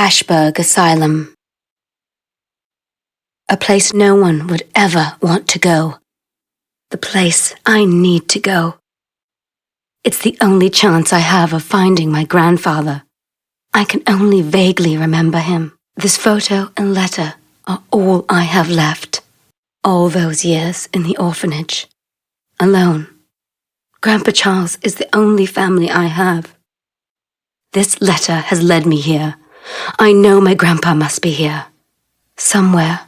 Ashburg Asylum. A place no one would ever want to go. The place I need to go. It's the only chance I have of finding my grandfather. I can only vaguely remember him. This photo and letter are all I have left. All those years in the orphanage. Alone. Grandpa Charles is the only family I have. This letter has led me here. I know my grandpa must be here. Somewhere.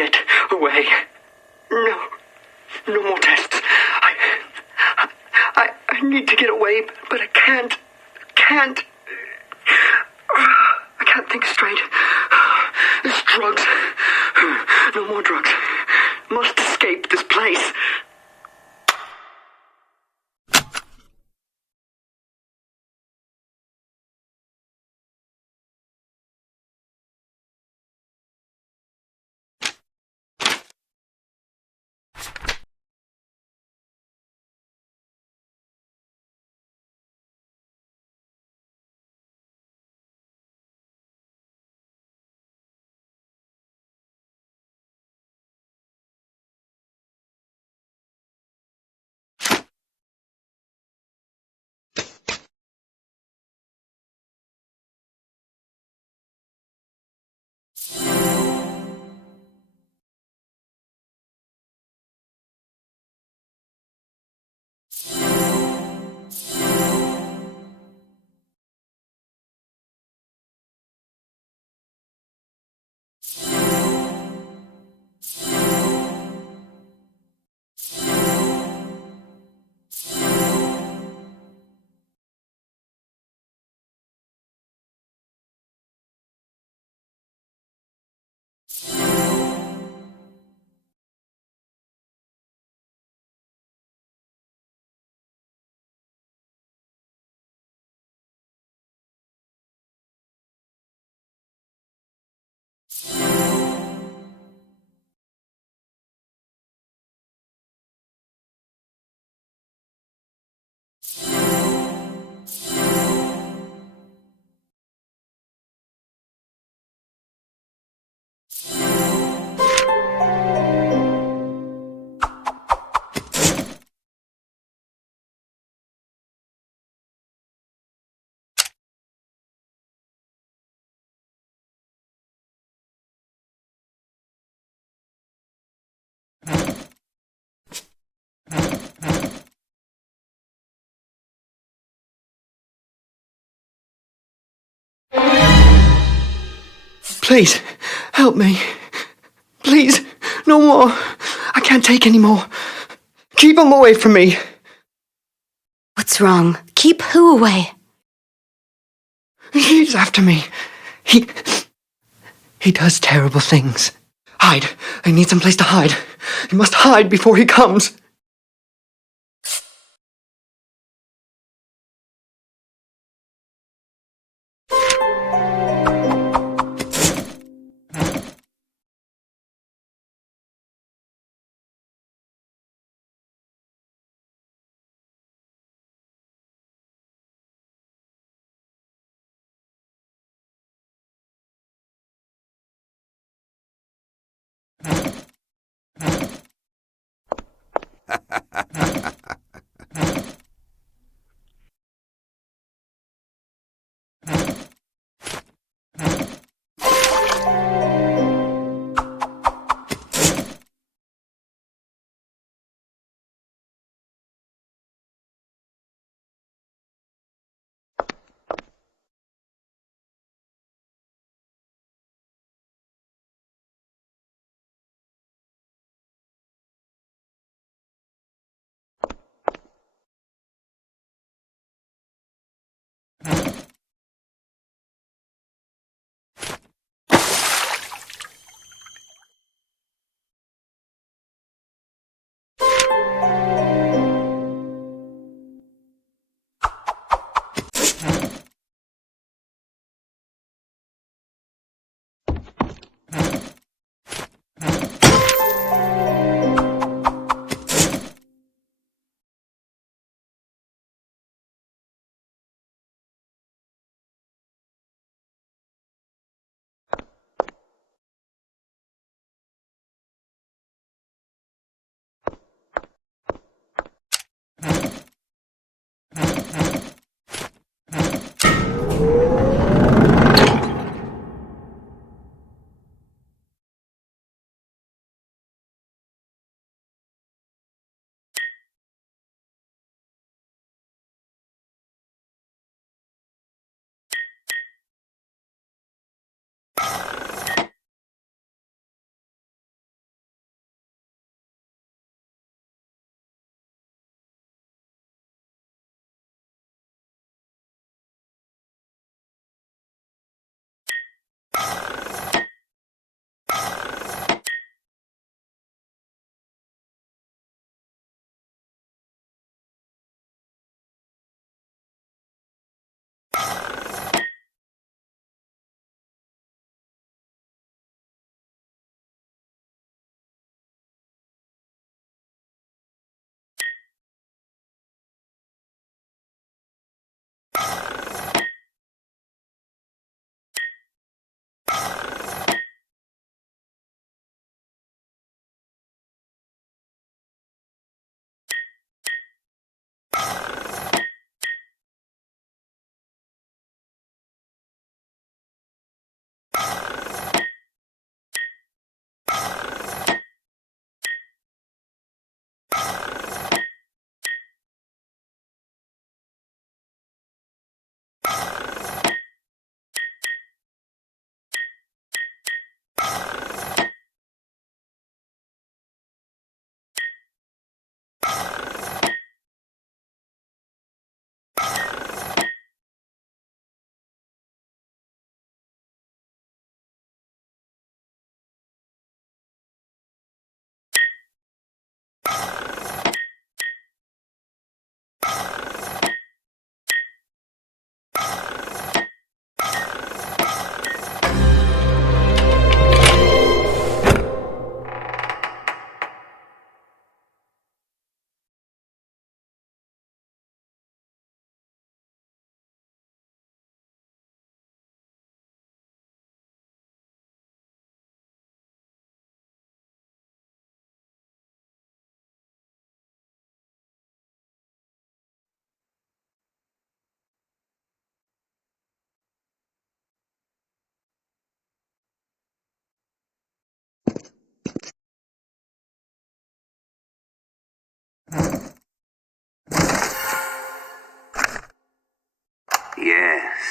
get away. No. No more tests. I need to get away, but I can't. I can't think straight. There's drugs. No more drugs. Must escape this place. Please, help me. Please, no more. I can't take any more. Keep him away from me. What's wrong? Keep who away? He's after me. He does terrible things. Hide. I need some place to hide. You must hide before he comes.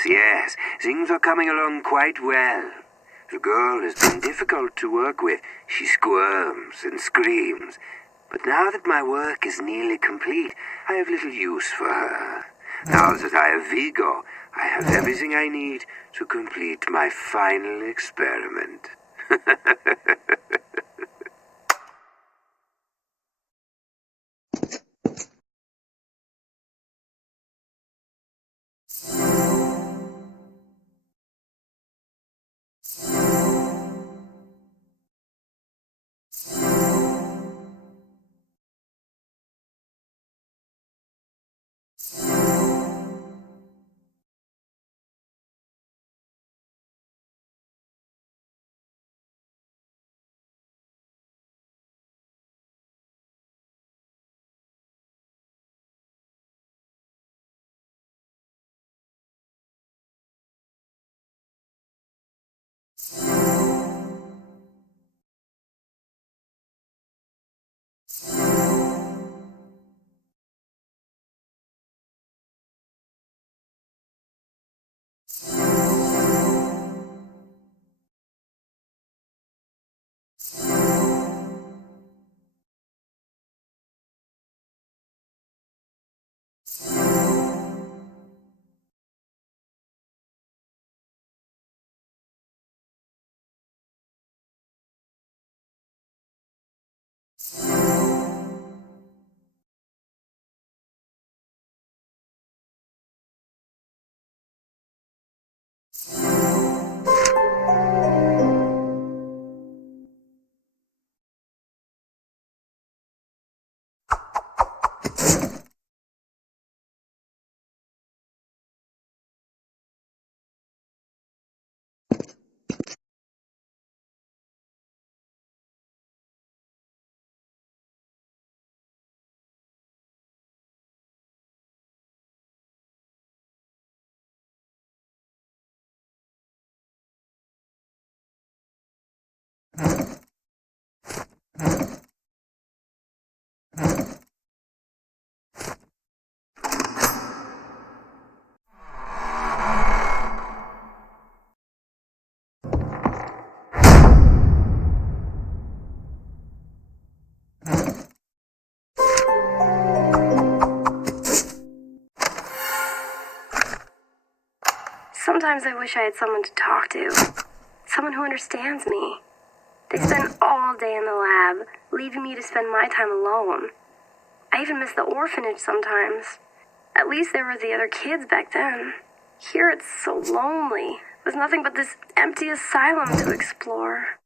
yes. Things are coming along quite well. The girl has been difficult to work with. She squirms and screams. But now that my work is nearly complete, I have little use for her. Now that I have Vigo, I have everything I need to complete my final experiment. Sometimes I wish I had someone to talk to. Someone who understands me. They spend all day in the lab, leaving me to spend my time alone. I even miss the orphanage sometimes. At least there were the other kids back then. Here it's so lonely, with nothing but this empty asylum to explore.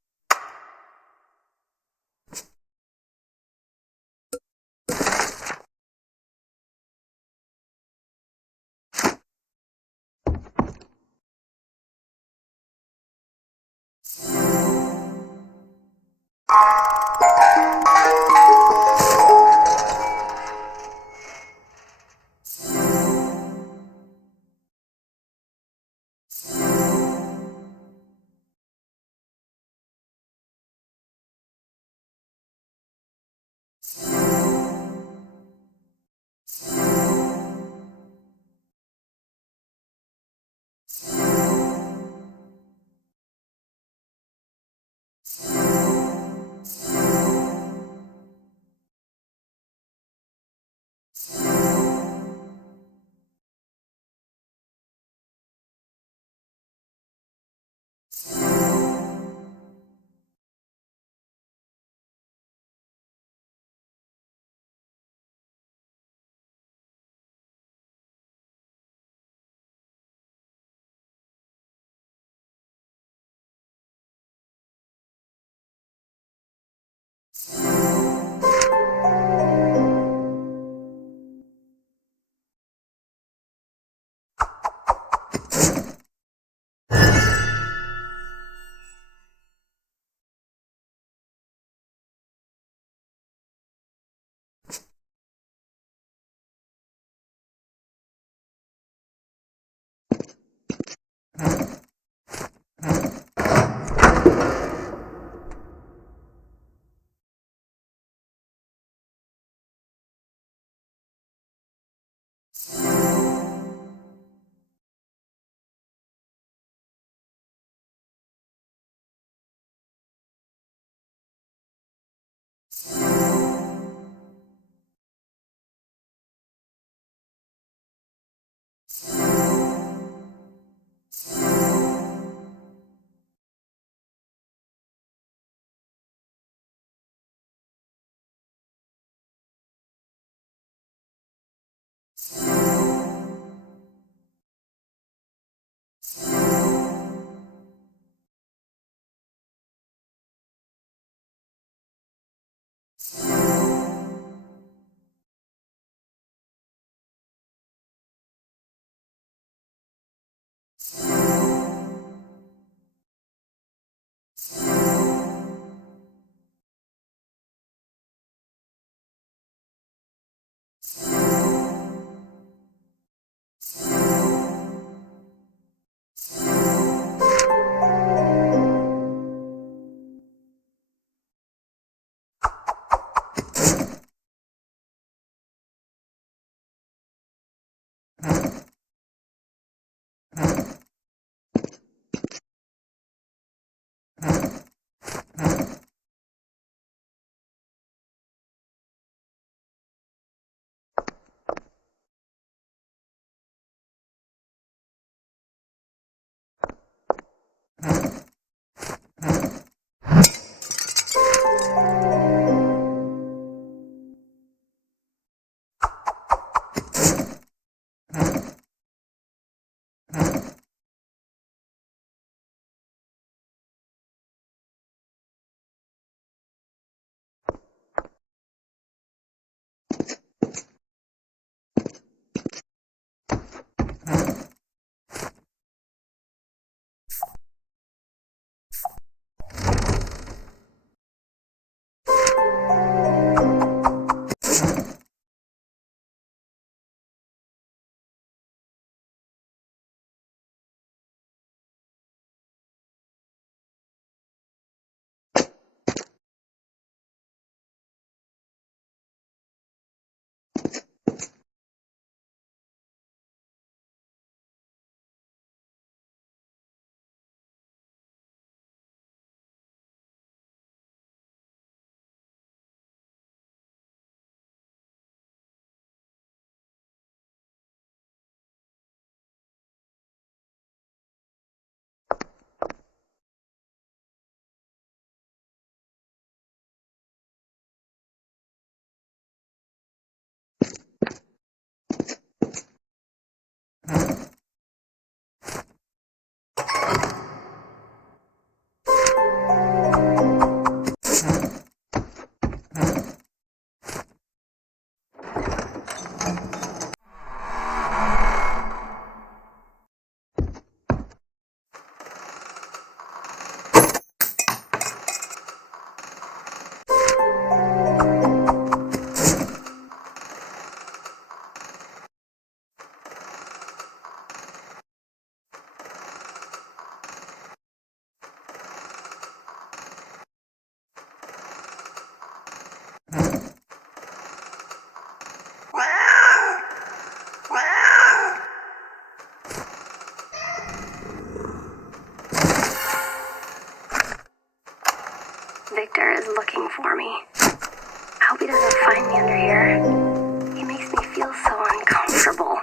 is looking for me. I hope he doesn't find me under here. He makes me feel so uncomfortable.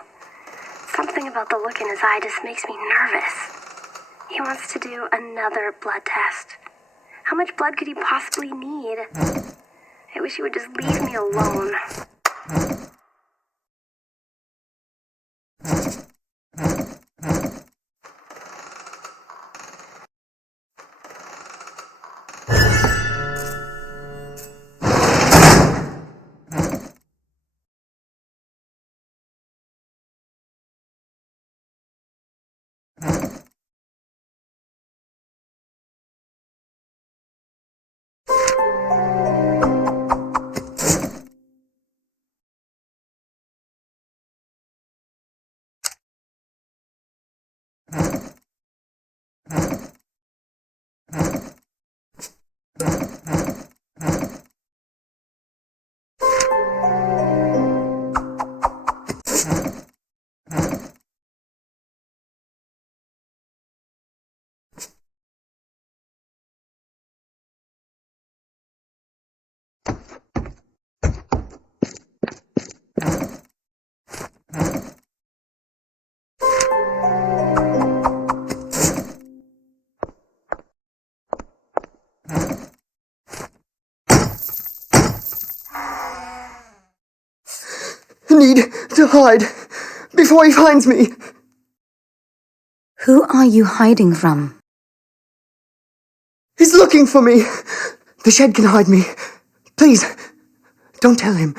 Something about the look in his eye just makes me nervous. He wants to do another blood test. How much blood could he possibly need? I wish he would just leave me alone. I need to hide before he finds me. Who are you hiding from? He's looking for me. The shed can hide me. Please, don't tell him.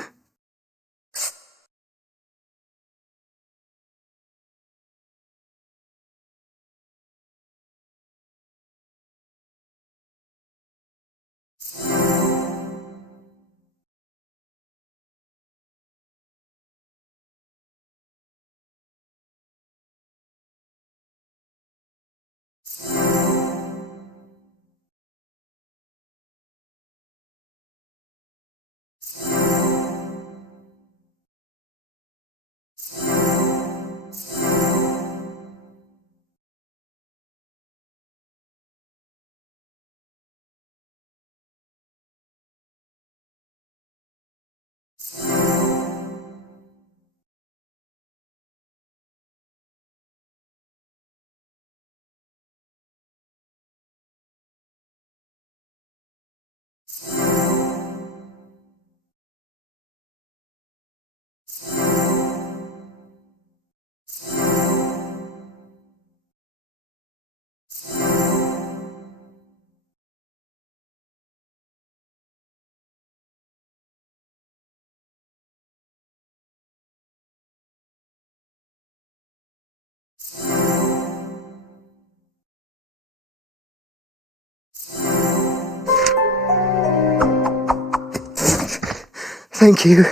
Thank you.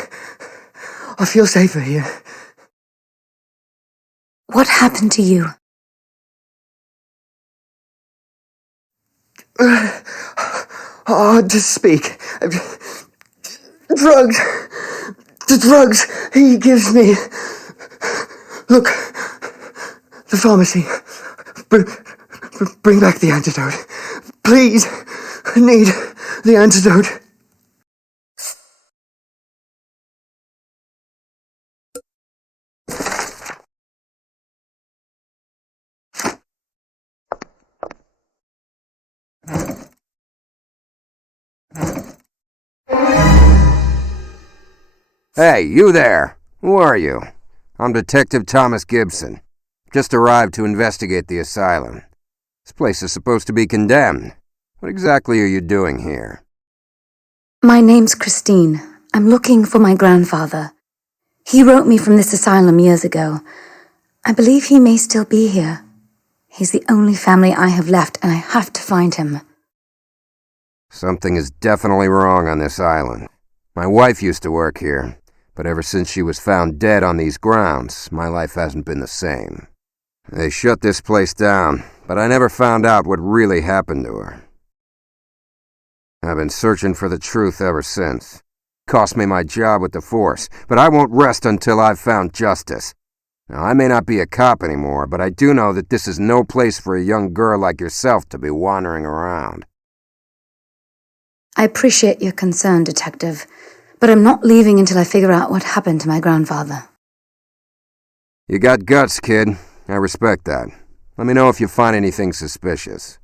I feel safer here. What happened to you? Hard to speak. Drugs. The drugs he gives me. Look, the pharmacy. Bring back the antidote. Please, I need the antidote. Hey, you there! Who are you? I'm Detective Thomas Gibson. Just arrived to investigate the asylum. This place is supposed to be condemned. What exactly are you doing here? My name's Christine. I'm looking for my grandfather. He wrote me from this asylum years ago. I believe he may still be here. He's the only family I have left, and I have to find him. Something is definitely wrong on this island. My wife used to work here, but ever since she was found dead on these grounds, my life hasn't been the same. They shut this place down, but I never found out what really happened to her. I've been searching for the truth ever since. Cost me my job with the force, but I won't rest until I've found justice. Now, I may not be a cop anymore, but I do know that this is no place for a young girl like yourself to be wandering around. I appreciate your concern, Detective, but I'm not leaving until I figure out what happened to my grandfather. You got guts, kid. I respect that. Let me know if you find anything suspicious.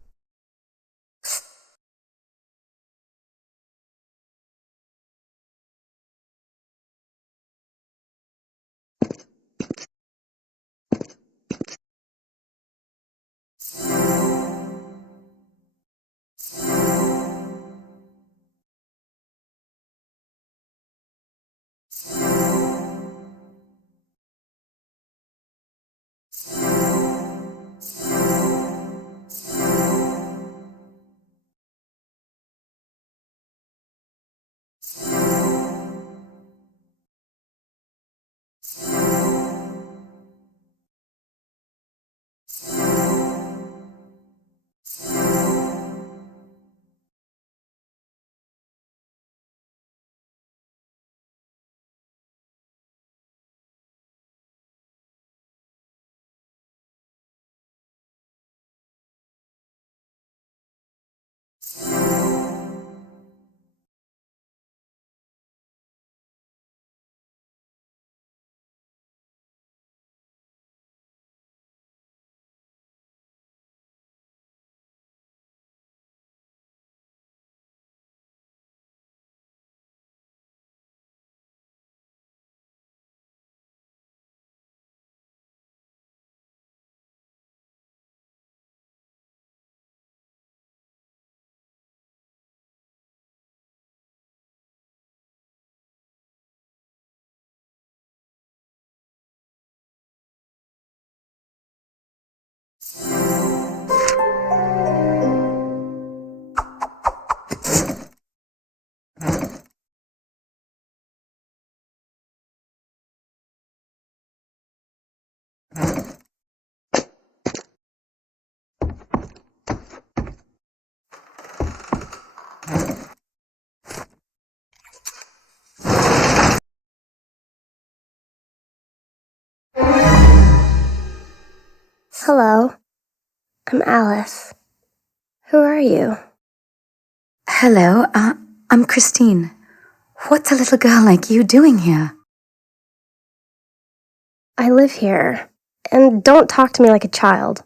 Hello, I'm Alice. Who are you? Hello, I'm Christine. What's a little girl like you doing here? I live here. And don't talk to me like a child.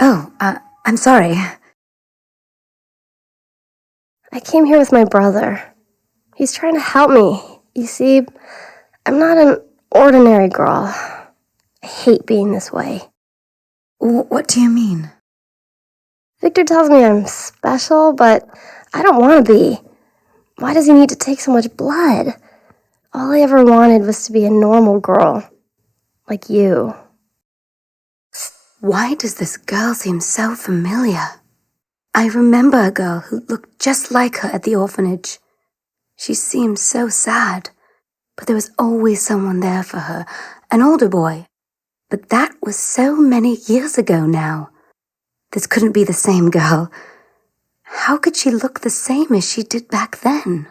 Oh, I'm sorry. I came here with my brother. He's trying to help me. You see, I'm not an ordinary girl. I hate being this way. What do you mean? Victor tells me I'm special, but I don't want to be. Why does he need to take so much blood? All I ever wanted was to be a normal girl. Like you. Why does this girl seem so familiar? I remember a girl who looked just like her at the orphanage. She seemed so sad, but there was always someone there for her, an older boy. But that was so many years ago now. This couldn't be the same girl. How could she look the same as she did back then?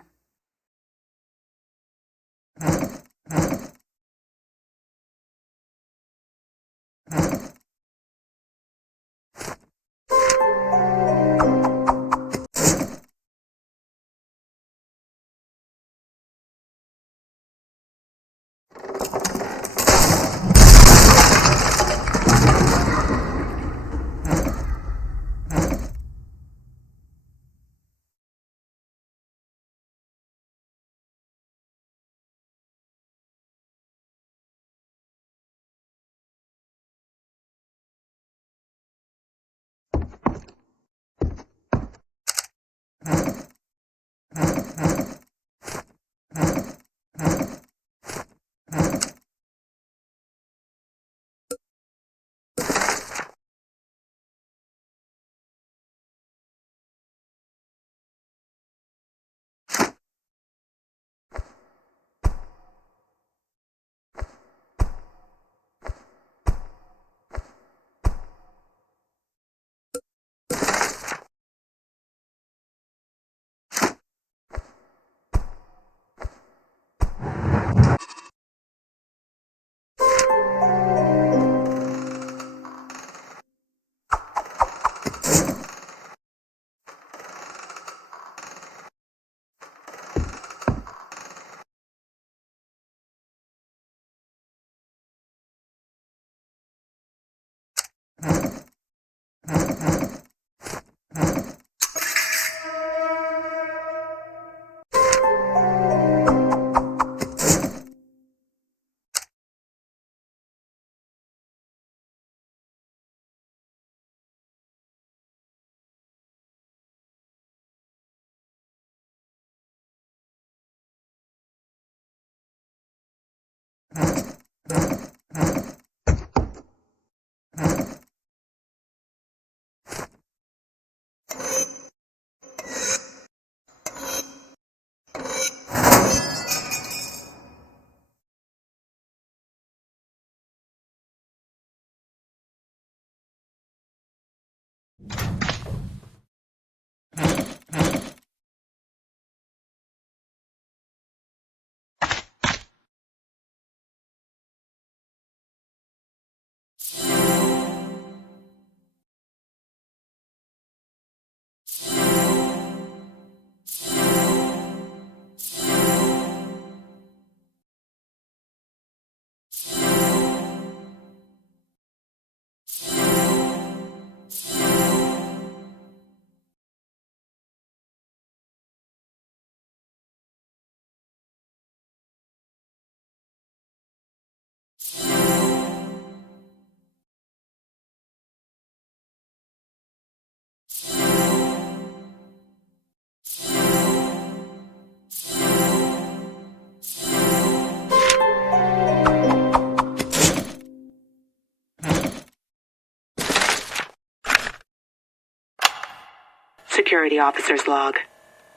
Security Officer's Log.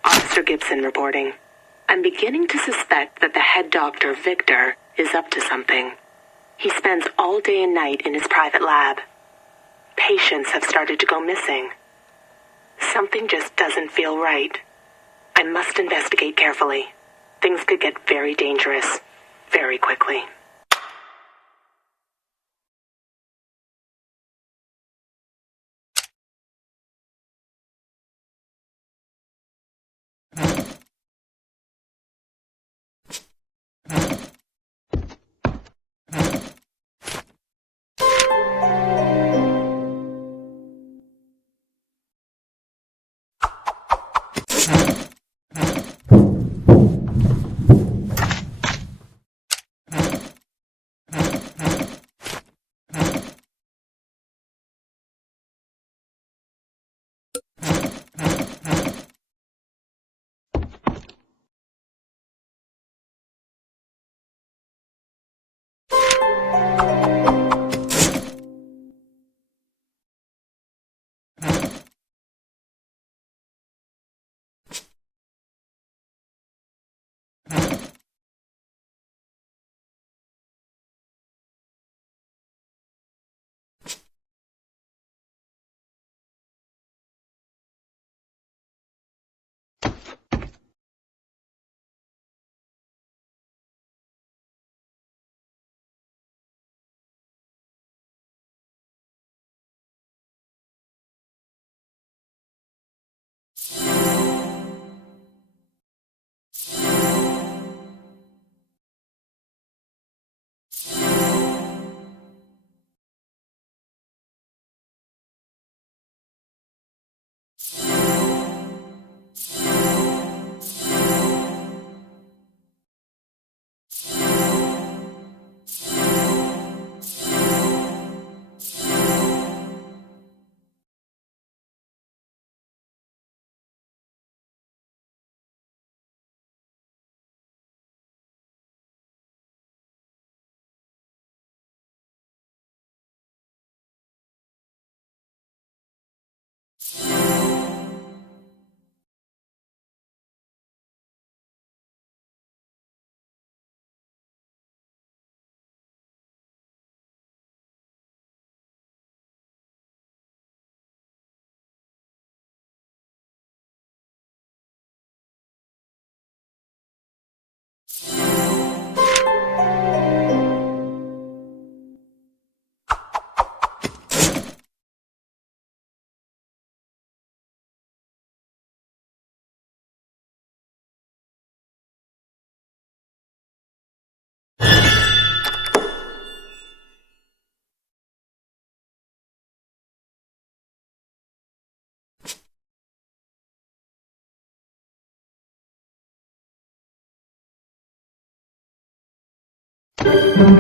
Officer Gibson reporting. I'm beginning to suspect that the head doctor, Victor, is up to something. He spends all day and night in his private lab. Patients have started to go missing. Something just doesn't feel right. I must investigate carefully. Things could get very dangerous, very quickly.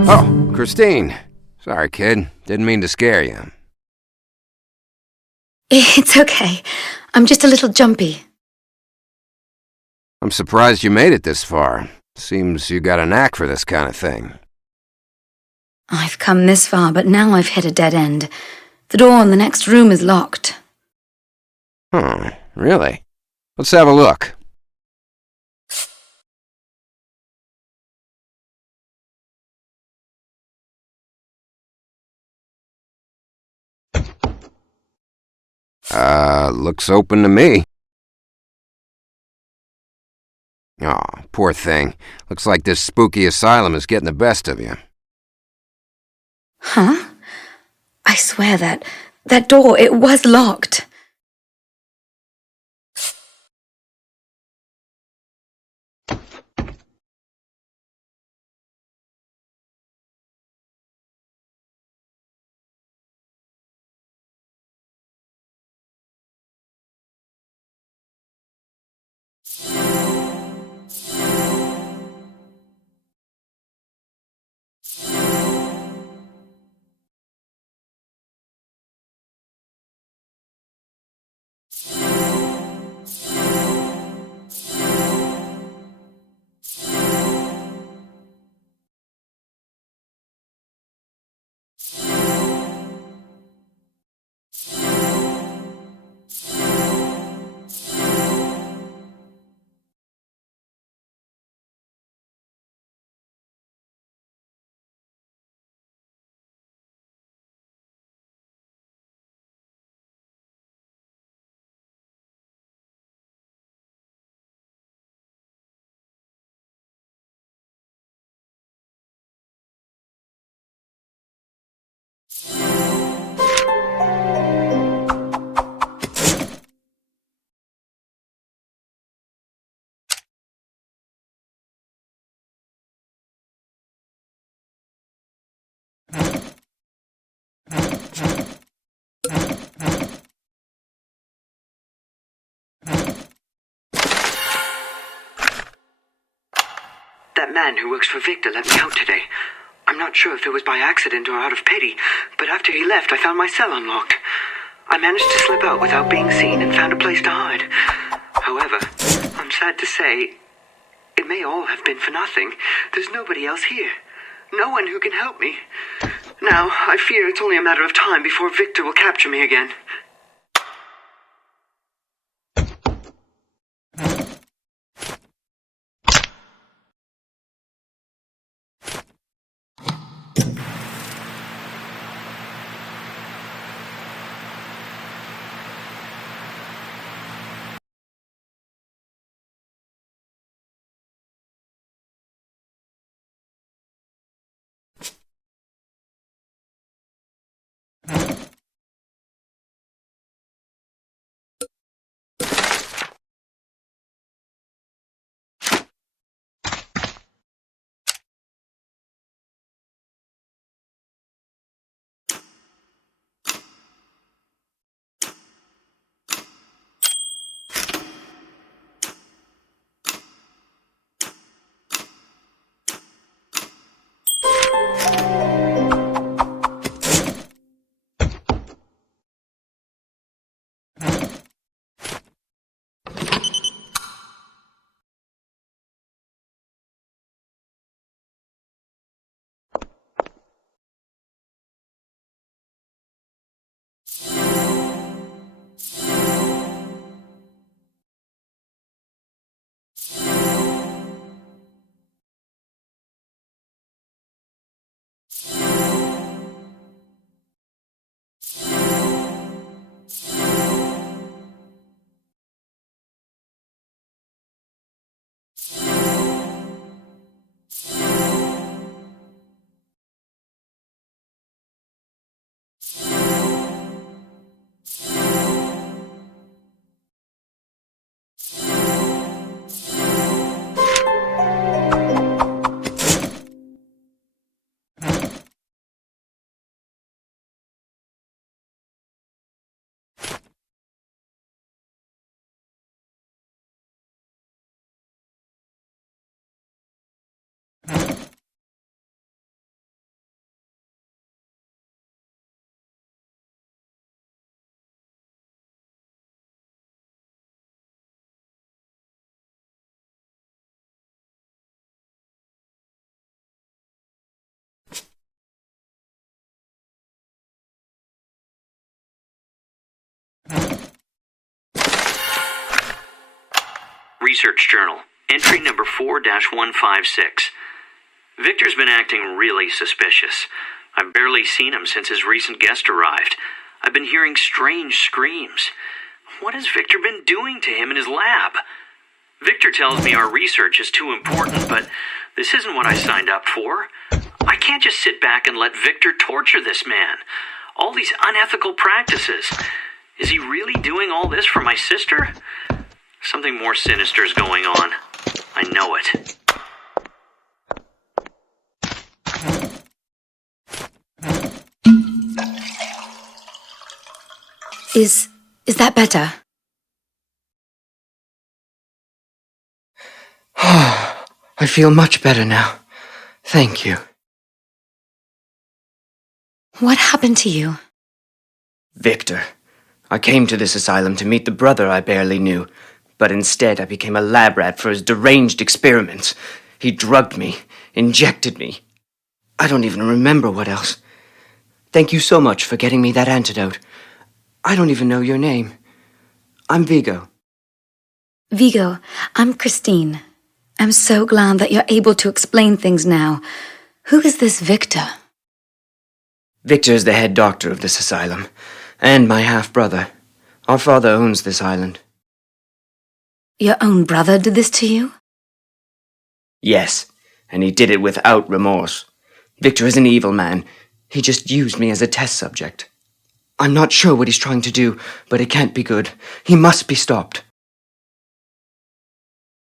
Oh, Christine. Sorry, kid. Didn't mean to scare you. It's okay. I'm just a little jumpy. I'm surprised you made it this far. Seems you got a knack for this kind of thing. I've come this far, but now I've hit a dead end. The door in the next room is locked. Really? Let's have a look. Looks open to me. Oh, poor thing. Looks like this spooky asylum is getting the best of you. Huh? I swear that door, it was locked. That man who works for Victor let me out today. I'm not sure if it was by accident or out of pity, but after he left, I found my cell unlocked. I managed to slip out without being seen and found a place to hide. However, I'm sad to say, it may all have been for nothing. There's nobody else here. No one who can help me. Now, I fear it's only a matter of time before Victor will capture me again. Research Journal, entry number 4-156. Victor's been acting really suspicious. I've barely seen him since his recent guest arrived. I've been hearing strange screams. What has Victor been doing to him in his lab? Victor tells me our research is too important, but this isn't what I signed up for. I can't just sit back and let Victor torture this man. All these unethical practices. Is he really doing all this for my sister? Something more sinister is going on. I know it. Is that better? I feel much better now. Thank you. What happened to you? Victor. I came to this asylum to meet the brother I barely knew, but instead I became a lab rat for his deranged experiments. He drugged me, injected me. I don't even remember what else. Thank you so much for getting me that antidote. I don't even know your name. I'm Vigo. Vigo, I'm Christine. I'm so glad that you're able to explain things now. Who is this Victor? Victor is the head doctor of this asylum, and my half-brother. Our father owns this island. Your own brother did this to you? Yes, and he did it without remorse. Victor is an evil man. He just used me as a test subject. I'm not sure what he's trying to do, but it can't be good. He must be stopped.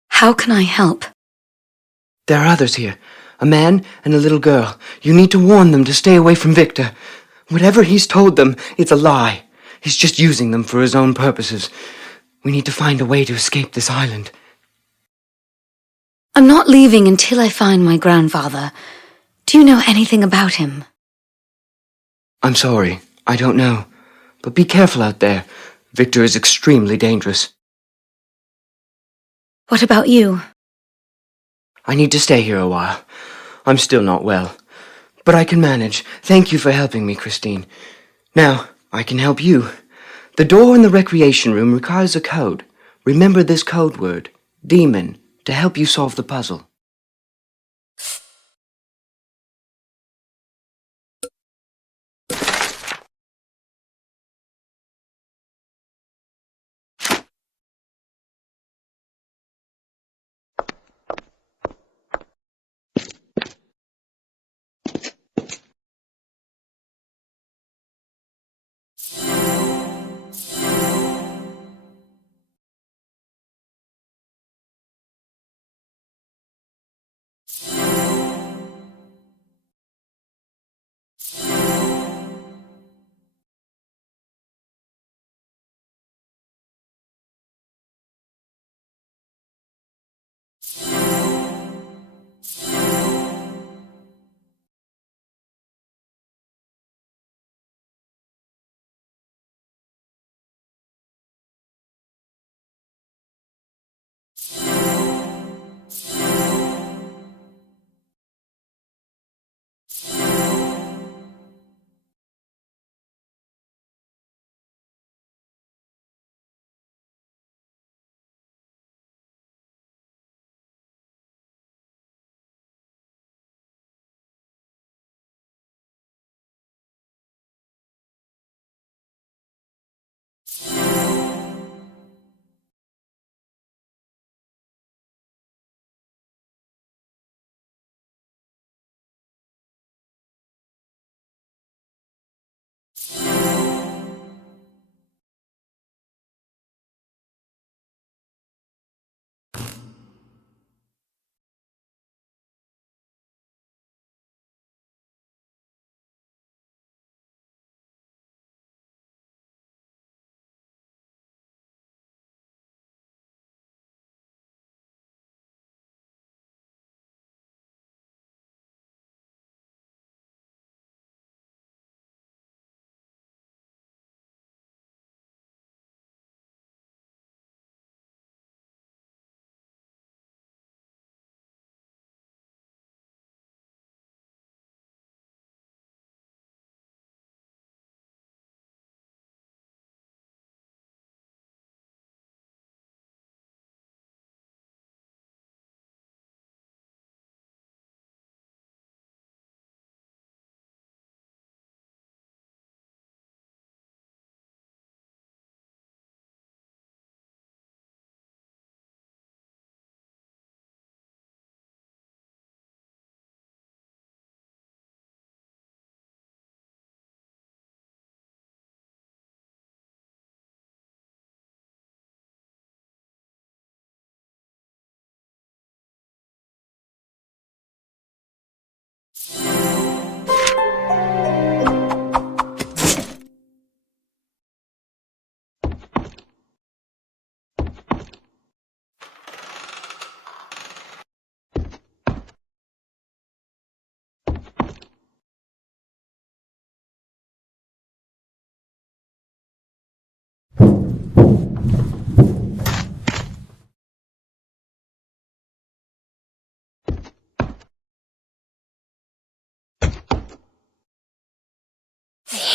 How can I help? There are others here. A man and a little girl. You need to warn them to stay away from Victor. Whatever he's told them, it's a lie. He's just using them for his own purposes. We need to find a way to escape this island. I'm not leaving until I find my grandfather. Do you know anything about him? I'm sorry. I don't know. But be careful out there. Victor is extremely dangerous. What about you? I need to stay here a while. I'm still not well. But I can manage. Thank you for helping me, Christine. Now, I can help you. The door in the recreation room requires a code. Remember this code word, demon, to help you solve the puzzle.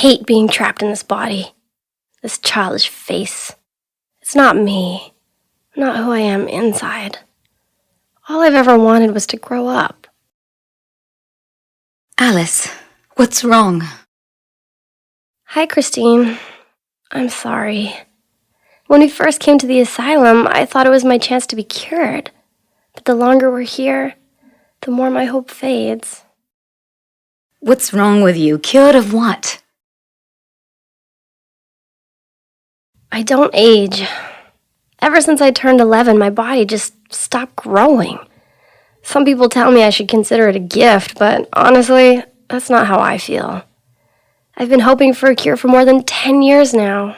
hate being trapped in this body. This childish face. It's not me. Not who I am inside. All I've ever wanted was to grow up. Alice, what's wrong? Hi, Christine. I'm sorry. When we first came to the asylum, I thought it was my chance to be cured. But the longer we're here, the more my hope fades. What's wrong with you? Cured of what? I don't age. Ever since I turned 11, my body just stopped growing. Some people tell me I should consider it a gift, but honestly, that's not how I feel. I've been hoping for a cure for more than 10 years now.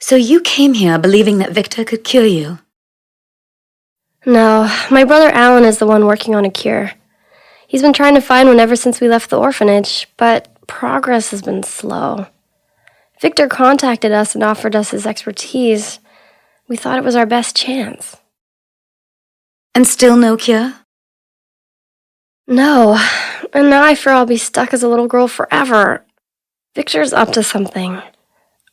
So you came here believing that Victor could cure you? No, my brother Alan is the one working on a cure. He's been trying to find one ever since we left the orphanage, but progress has been slow. Victor contacted us and offered us his expertise. We thought it was our best chance. And still no cure? No, and now I fear I'll be stuck as a little girl forever. Victor's up to something.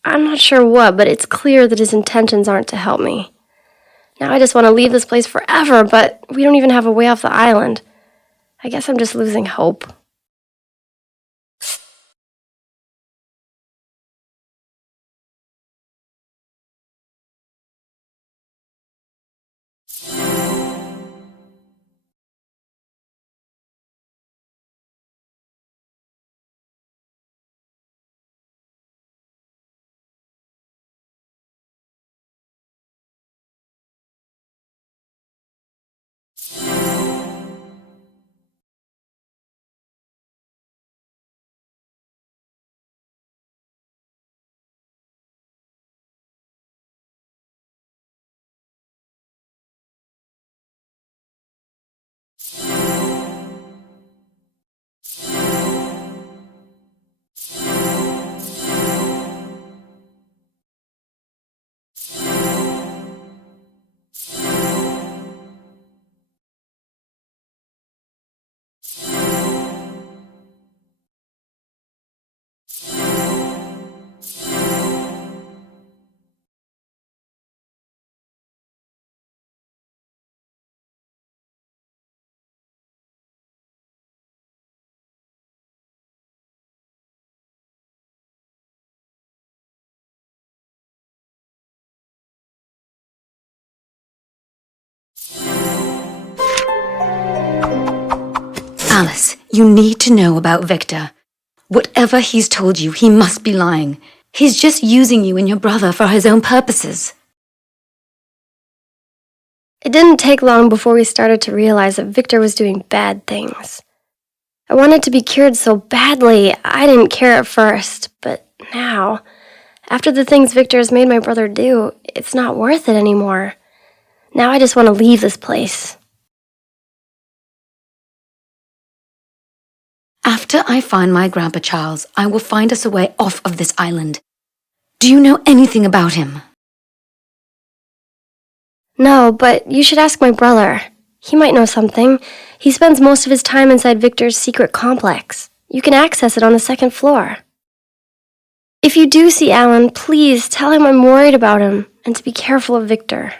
I'm not sure what, but it's clear that his intentions aren't to help me. Now I just want to leave this place forever, but we don't even have a way off the island. I guess I'm just losing hope. Alice, you need to know about Victor. Whatever he's told you, he must be lying. He's just using you and your brother for his own purposes. It didn't take long before we started to realize that Victor was doing bad things. I wanted to be cured so badly, I didn't care at first, but now, after the things Victor has made my brother do, it's not worth it anymore. Now I just want to leave this place. After I find my Grandpa Charles, I will find us a way off of this island. Do you know anything about him? No, but you should ask my brother. He might know something. He spends most of his time inside Victor's secret complex. You can access it on the second floor. If you do see Alan, please tell him I'm worried about him and to be careful of Victor.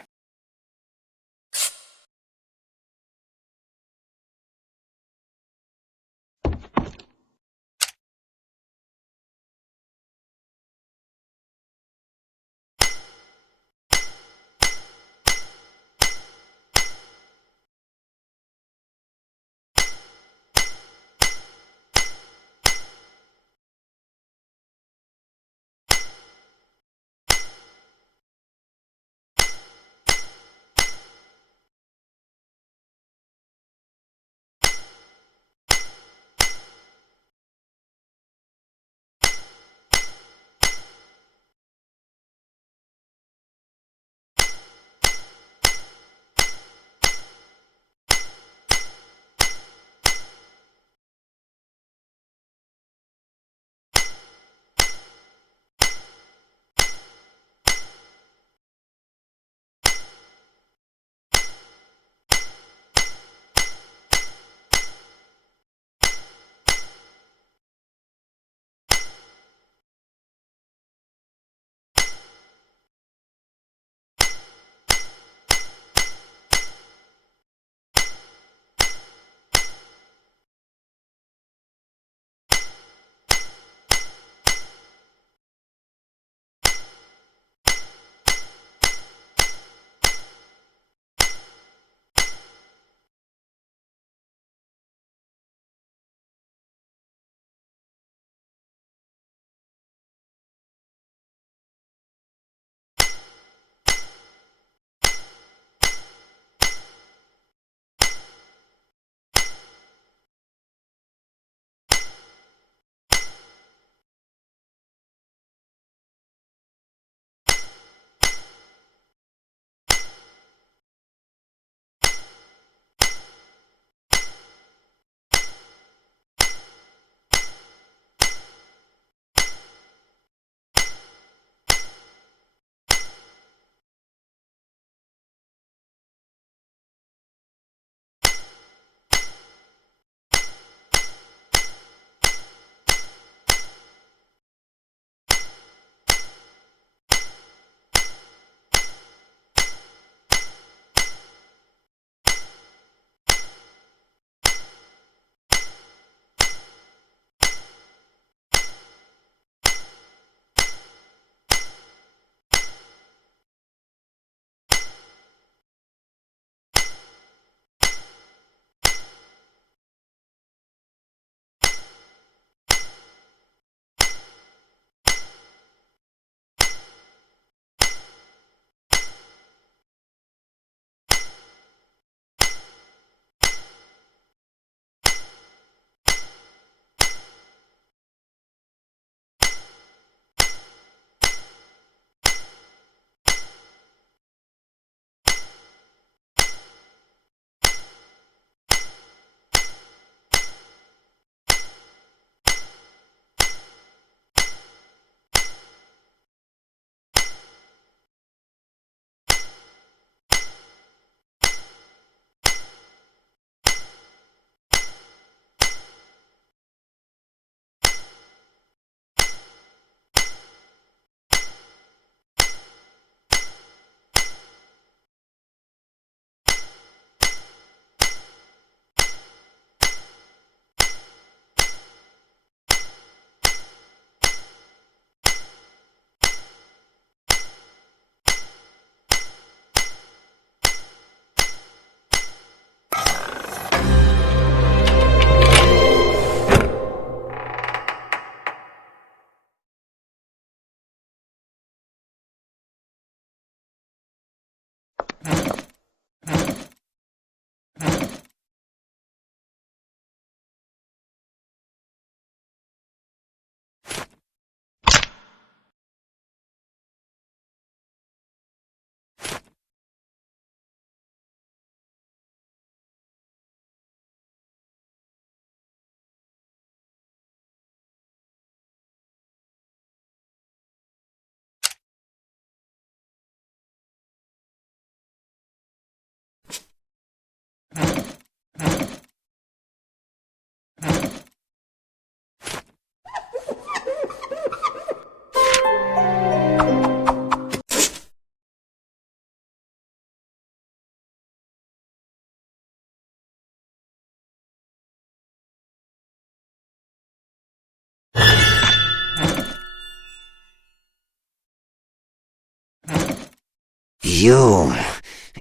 You,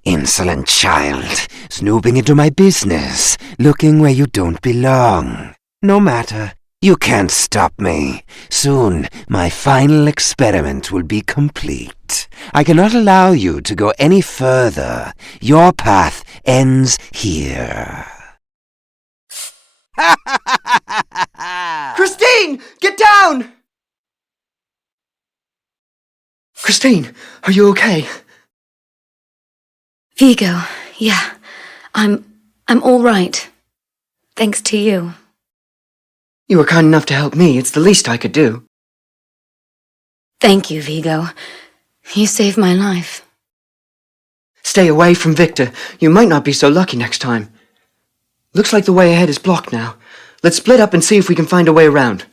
insolent child, snooping into my business, looking where you don't belong. No matter. You can't stop me. Soon, my final experiment will be complete. I cannot allow you to go any further. Your path ends here. Christine! Get down! Christine, are you okay? Vigo, yeah. I'm all right. Thanks to you. You were kind enough to help me. It's the least I could do. Thank you, Vigo. You saved my life. Stay away from Victor. You might not be so lucky next time. Looks like the way ahead is blocked now. Let's split up and see if we can find a way around.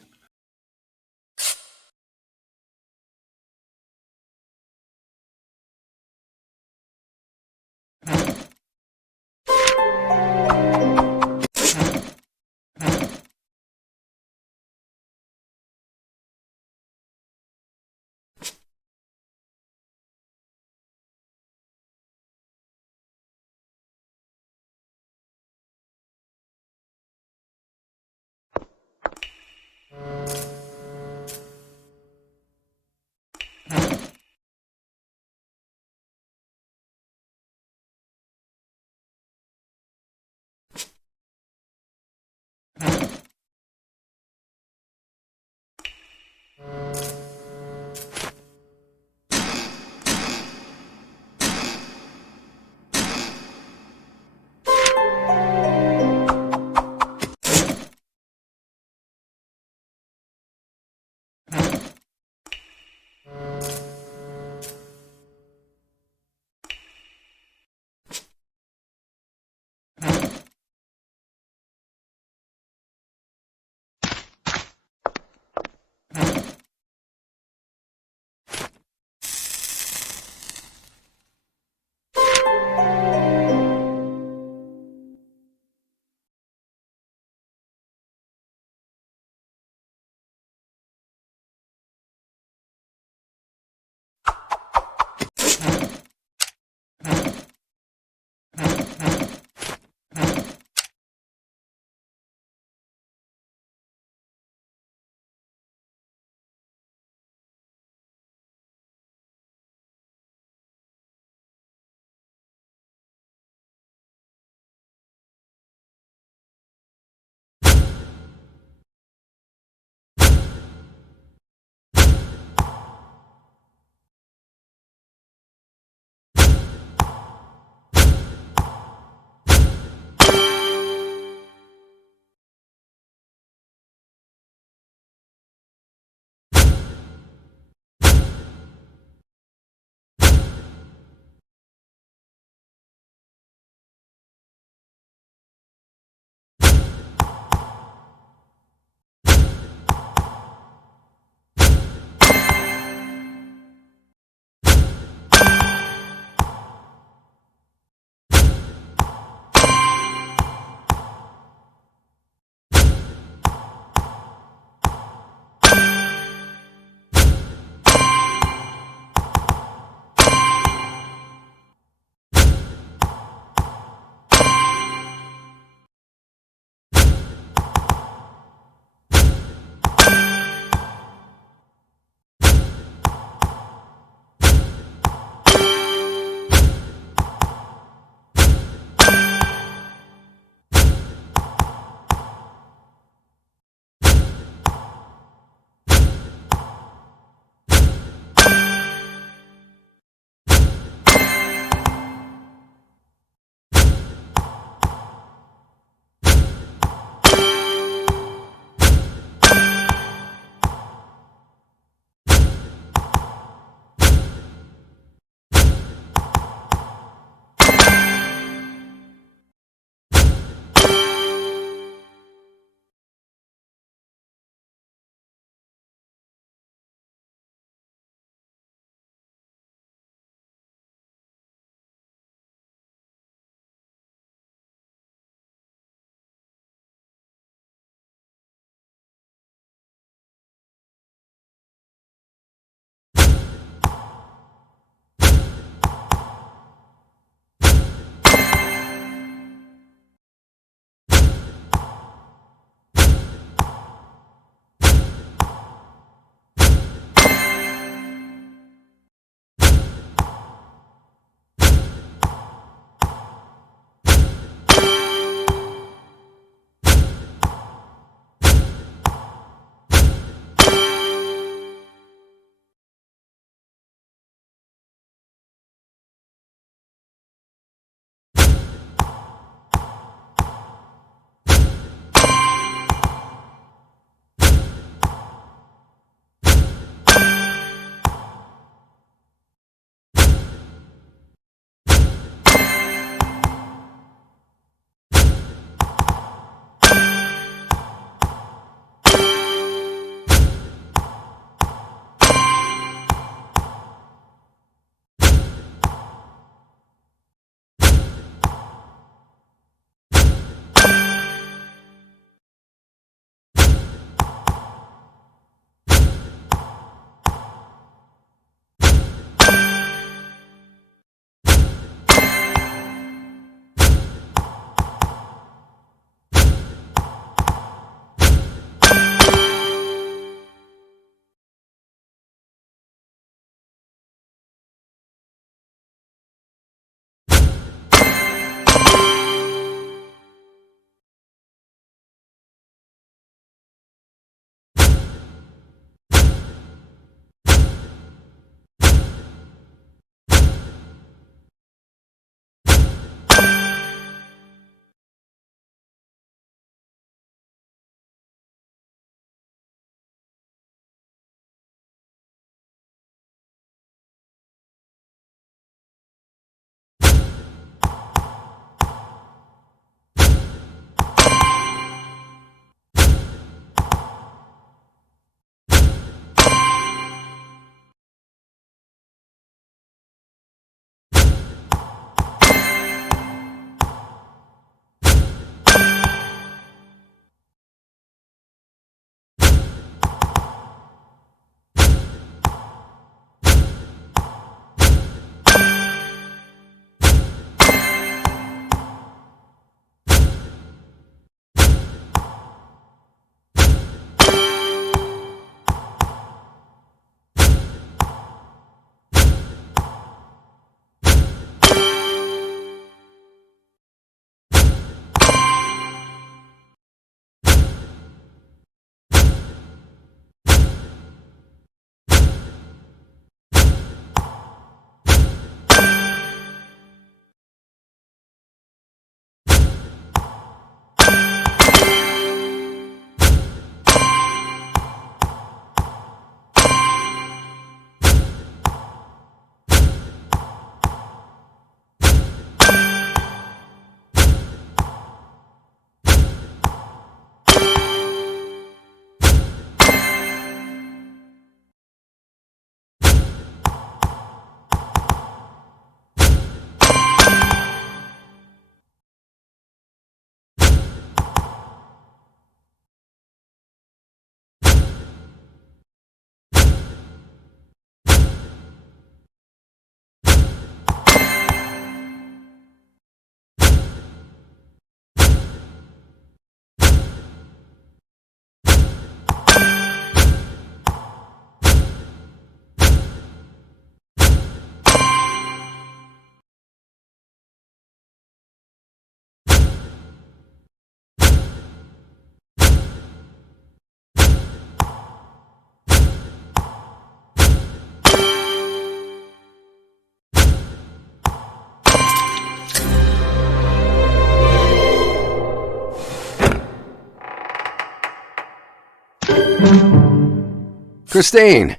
Christine!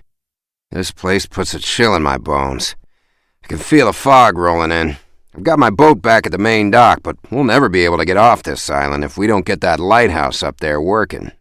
This place puts a chill in my bones. I can feel a fog rolling in. I've got my boat back at the main dock, but we'll never be able to get off this island if we don't get that lighthouse up there working.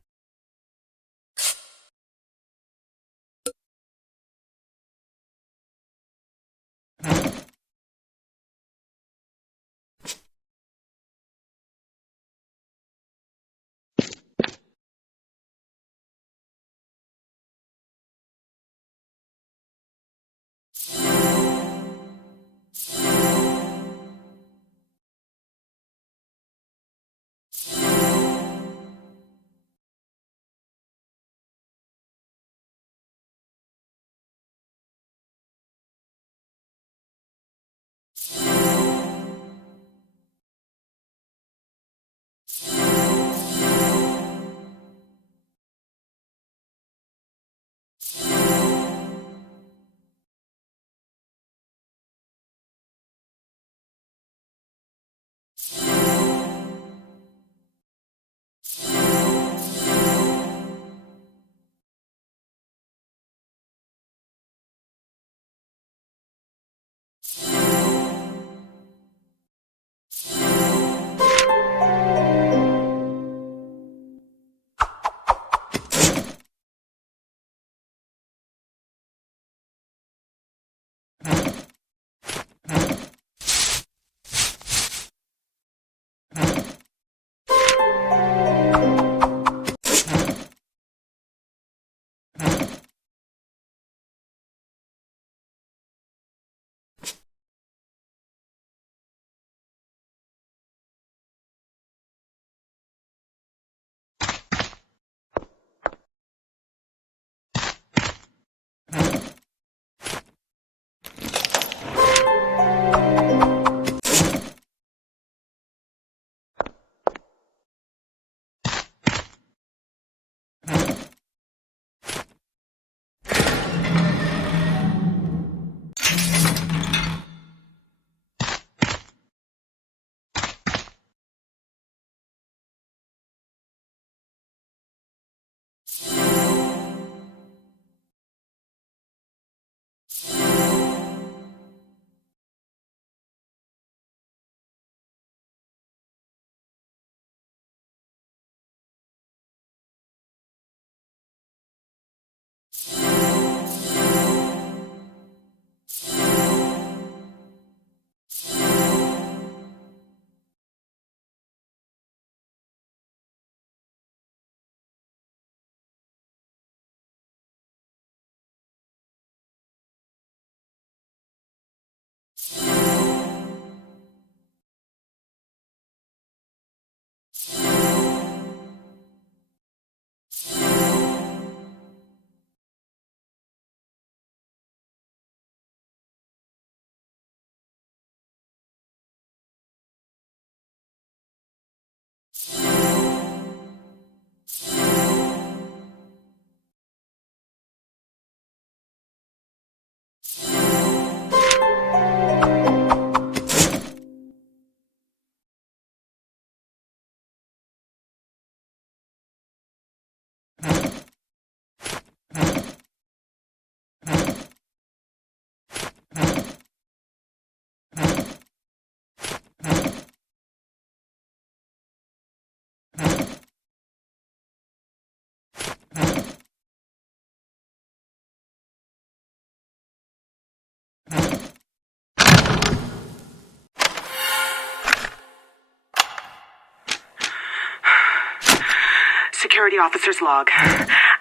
Security officer's log.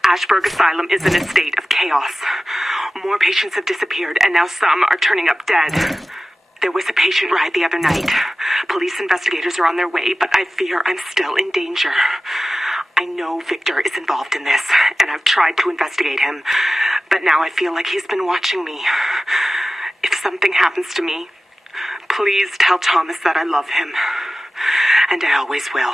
Ashburg Asylum is in a state of chaos. More patients have disappeared, and now some are turning up dead. There was a patient ride the other night. Police investigators are on their way, but I fear I'm still in danger. I know Victor is involved in this, and I've tried to investigate him, but now I feel like he's been watching me. If something happens to me, please tell Thomas that I love him, and I always will.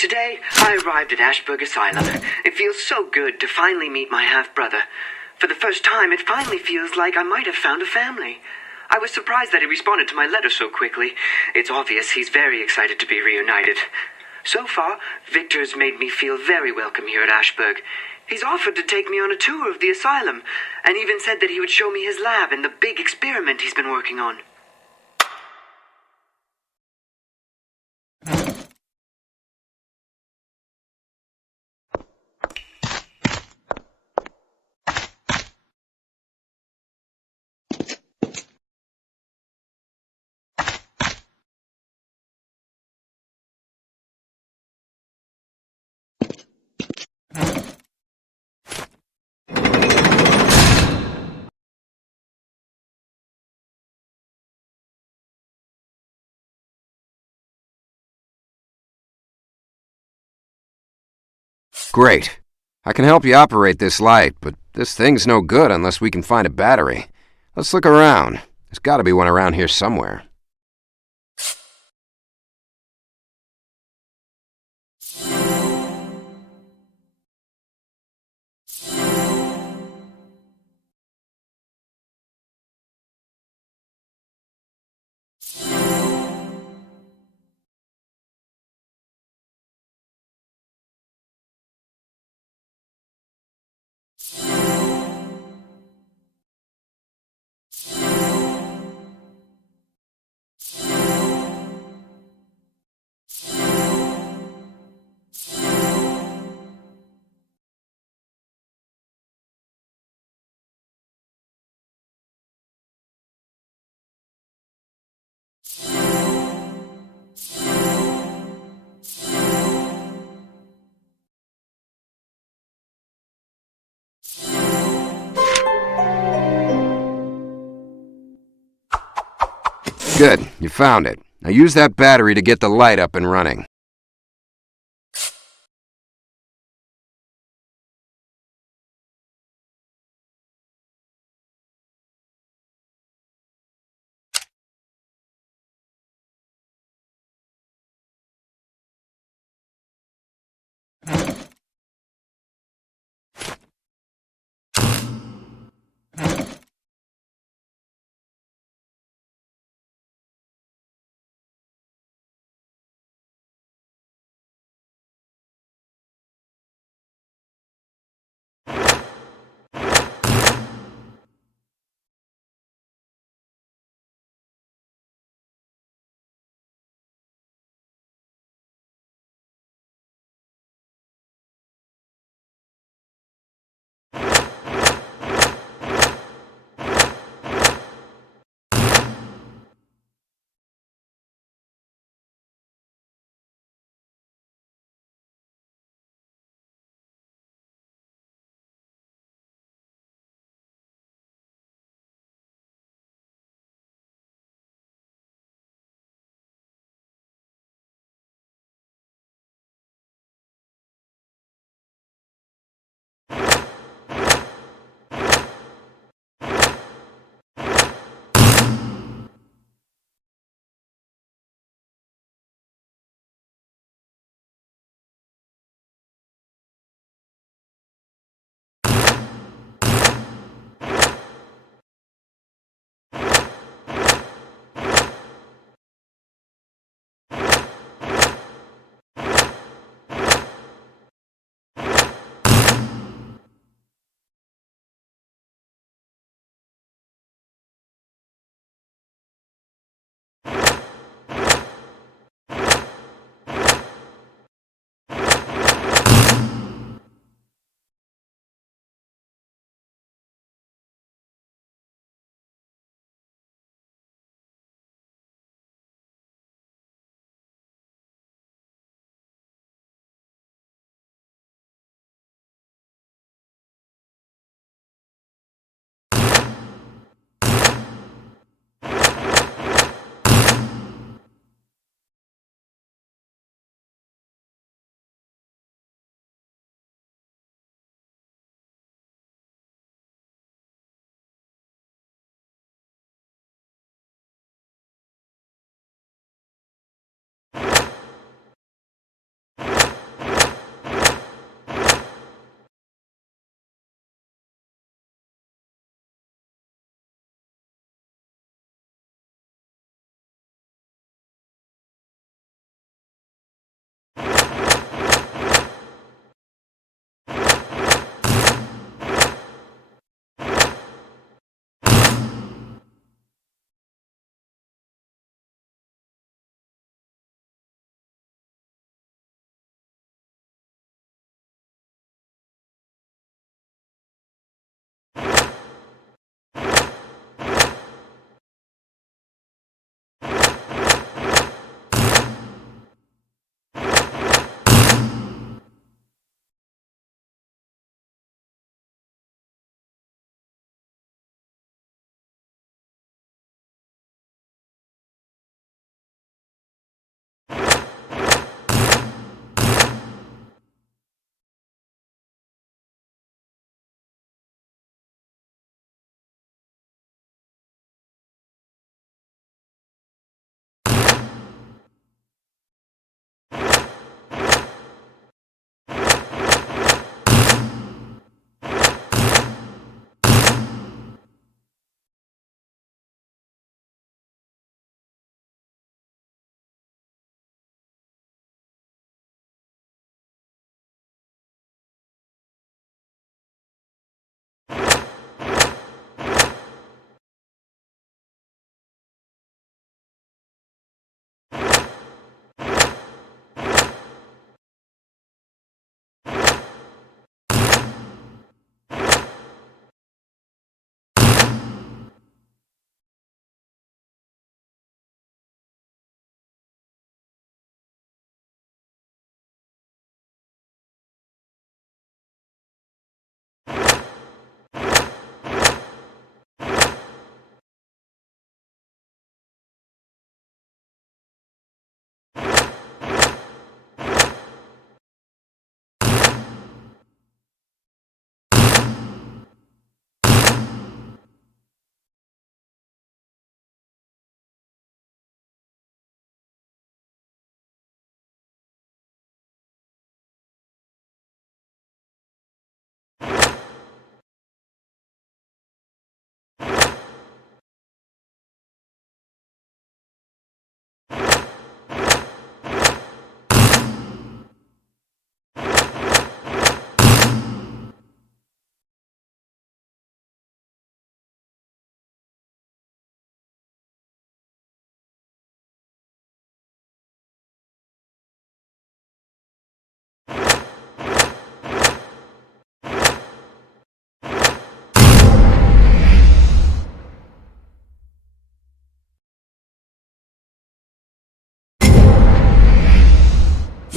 Today, I arrived at Ashburg Asylum. It feels so good to finally meet my half-brother. For the first time, it finally feels like I might have found a family. I was surprised that he responded to my letter so quickly. It's obvious he's very excited to be reunited. So far, Victor's made me feel very welcome here at Ashburg. He's offered to take me on a tour of the asylum, and even said that he would show me his lab and the big experiment he's been working on. Great. I can help you operate this light, but this thing's no good unless we can find a battery. Let's look around. There's gotta be one around here somewhere. Good, you found it. Now use that battery to get the light up and running.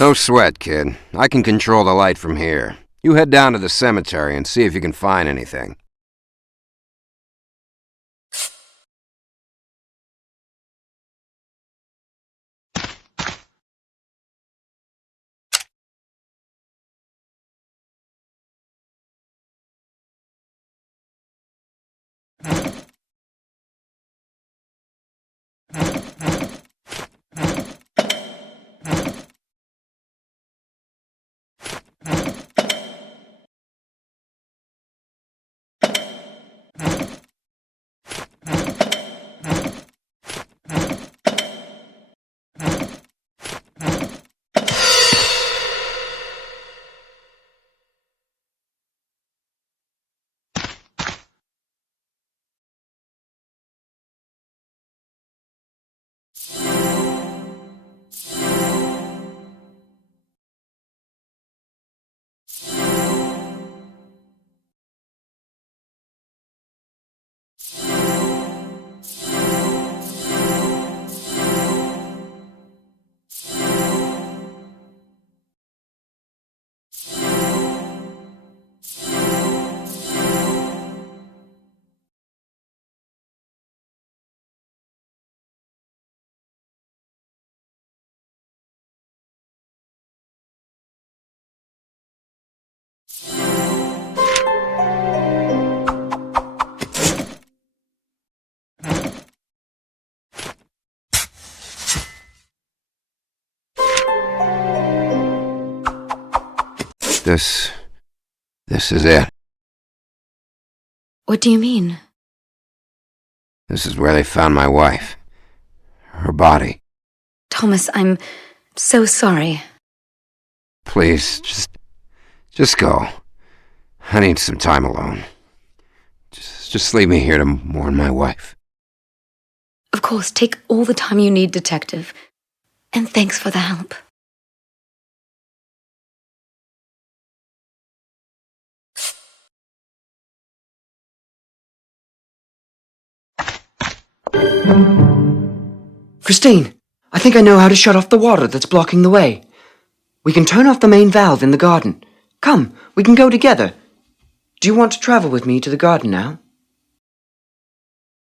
No sweat, kid. I can control the light from here. You head down to the cemetery and see if you can find anything. This is it. What do you mean? This is where they found my wife. Her body. Thomas, I'm so sorry. Please, just go. I need some time alone. Just leave me here to mourn my wife. Of course, take all the time you need, Detective. And thanks for the help. Christine, I think I know how to shut off the water that's blocking the way. We can turn off the main valve in the garden. Come, we can go together. Do you want to travel with me to the garden now?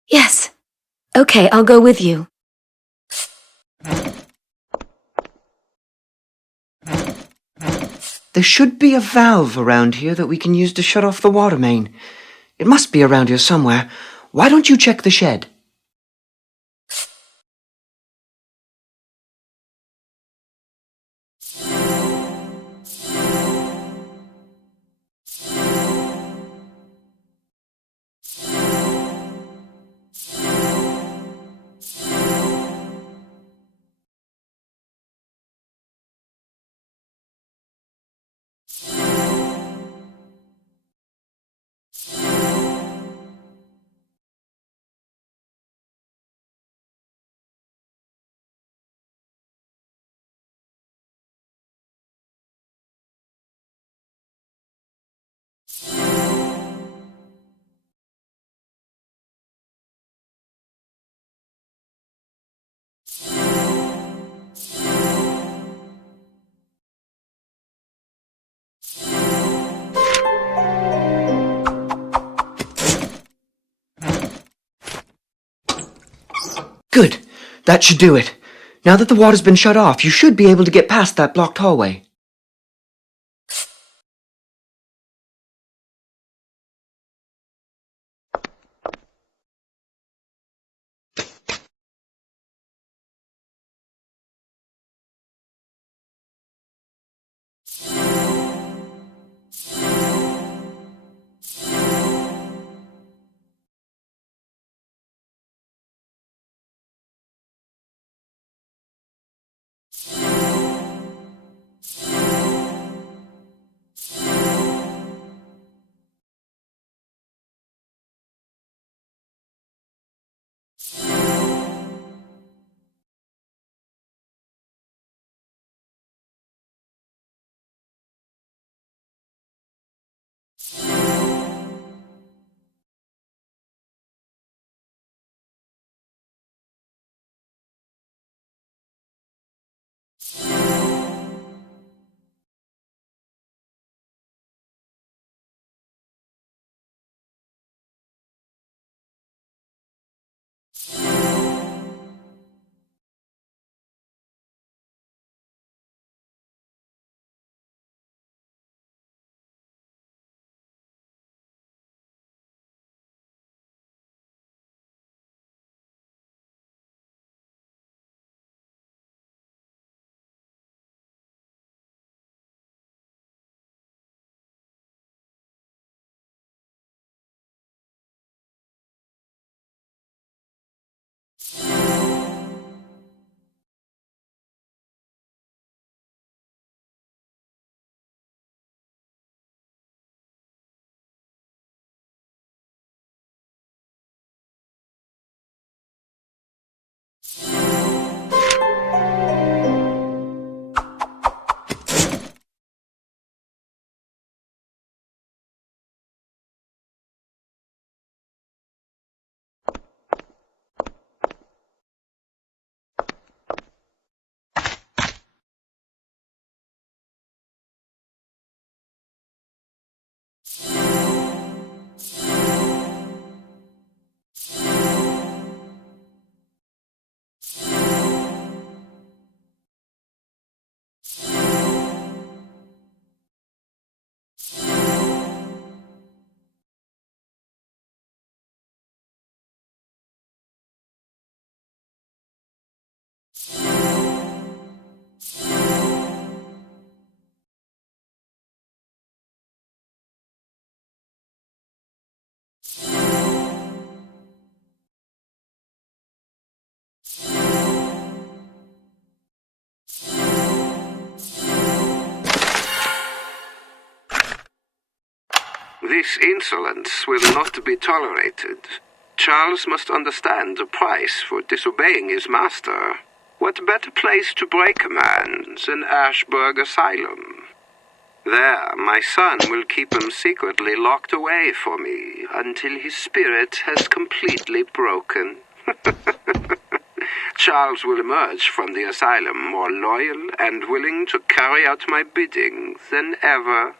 Yes. Okay, I'll go with you. There should be a valve around here that we can use to shut off the water main. It must be around here somewhere. Why don't you check the shed? Good. That should do it. Now that the water's been shut off, you should be able to get past that blocked hallway. This insolence will not be tolerated. Charles must understand the price for disobeying his master. What better place to break a man than Ashburg Asylum? There, my son will keep him secretly locked away for me until his spirit has completely broken. Charles will emerge from the asylum more loyal and willing to carry out my bidding than ever.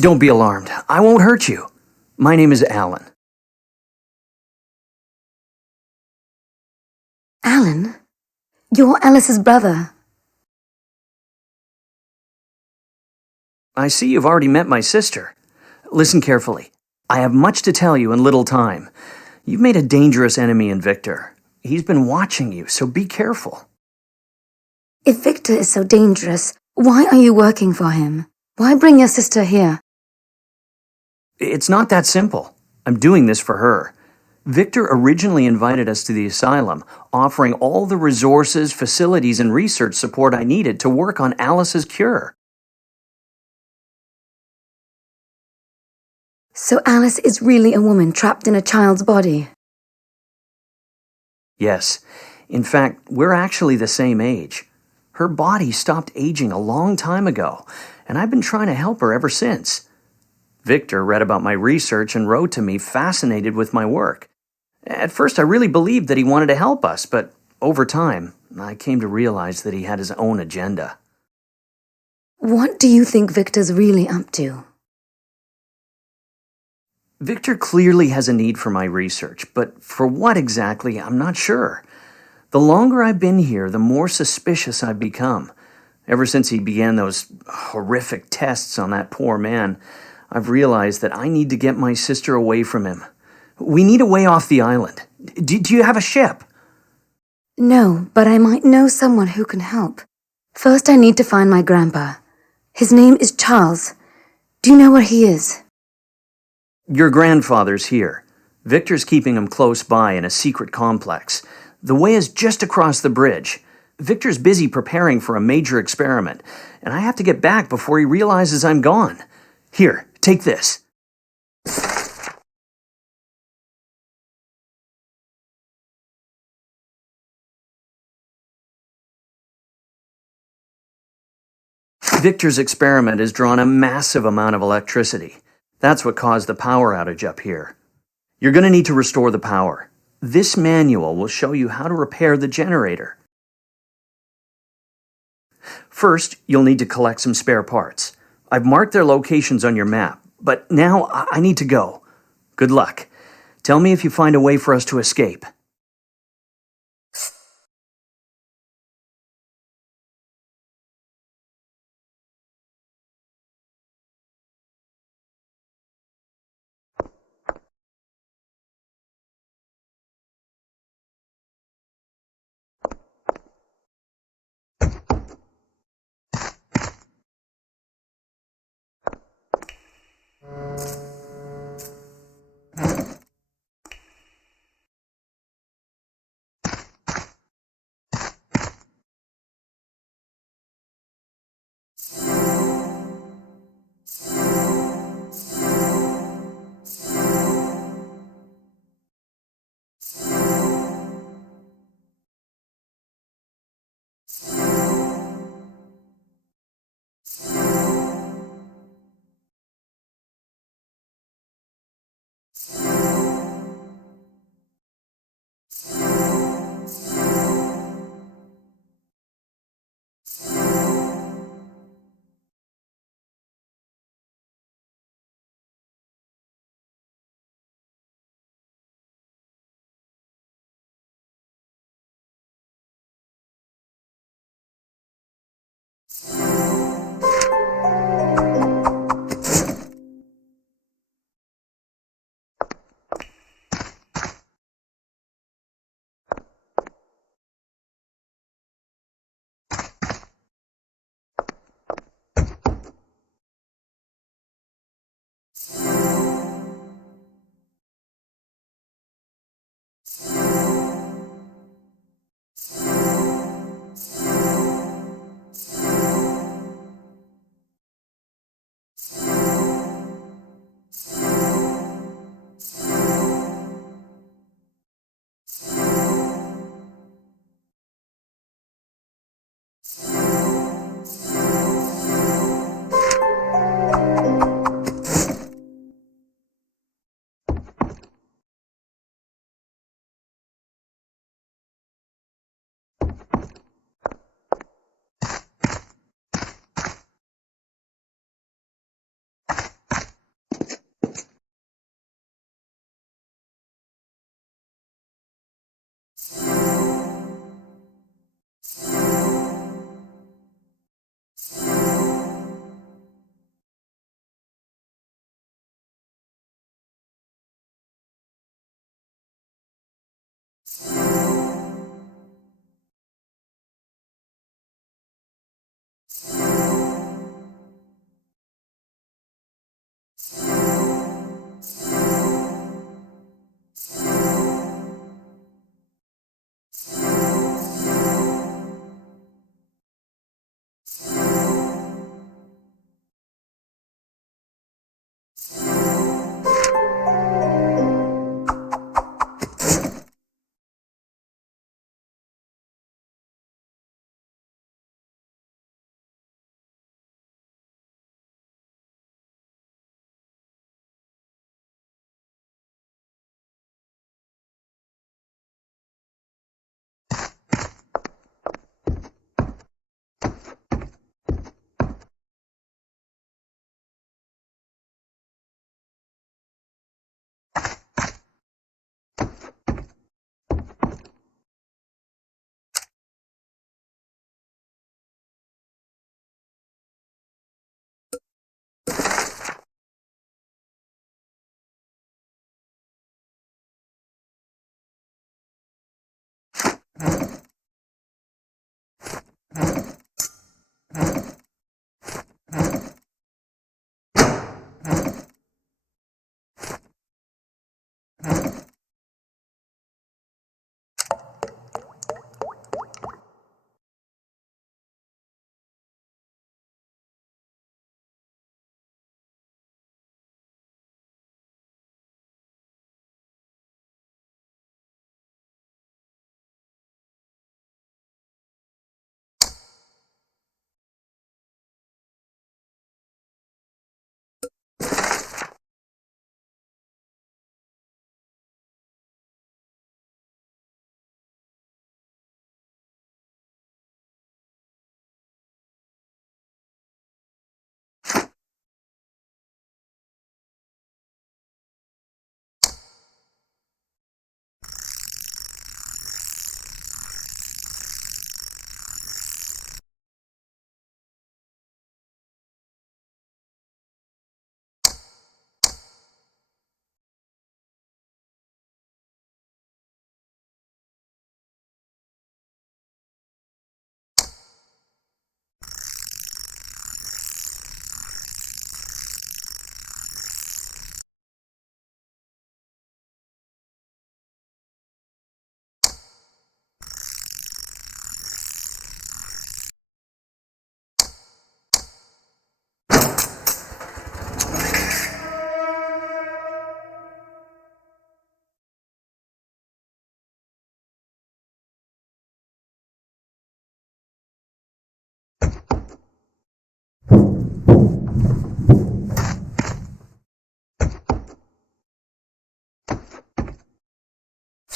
Don't be alarmed. I won't hurt you. My name is Alan. Alan? You're Alice's brother. I see you've already met my sister. Listen carefully. I have much to tell you in little time. You've made a dangerous enemy in Victor. He's been watching you, so be careful. If Victor is so dangerous, why are you working for him? Why bring your sister here? It's not that simple. I'm doing this for her. Victor originally invited us to the asylum, offering all the resources, facilities, and research support I needed to work on Alice's cure. So Alice is really a woman trapped in a child's body? Yes. In fact, we're actually the same age. Her body stopped aging a long time ago, and I've been trying to help her ever since. Victor read about my research and wrote to me, fascinated with my work. At first, I really believed that he wanted to help us, but over time, I came to realize that he had his own agenda. What do you think Victor's really up to? Victor clearly has a need for my research, but for what exactly, I'm not sure. The longer I've been here, the more suspicious I've become. Ever since he began those horrific tests on that poor man, I've realized that I need to get my sister away from him. We need a way off the island. Do you have a ship? No, but I might know someone who can help. First, I need to find my grandpa. His name is Charles. Do you know where he is? Your grandfather's here. Victor's keeping him close by in a secret complex. The way is just across the bridge. Victor's busy preparing for a major experiment, and I have to get back before he realizes I'm gone. Here, take this. Victor's experiment has drawn a massive amount of electricity. That's what caused the power outage up here. You're going to need to restore the power. This manual will show you how to repair the generator. First, you'll need to collect some spare parts. I've marked their locations on your map, but now I need to go. Good luck. Tell me if you find a way for us to escape.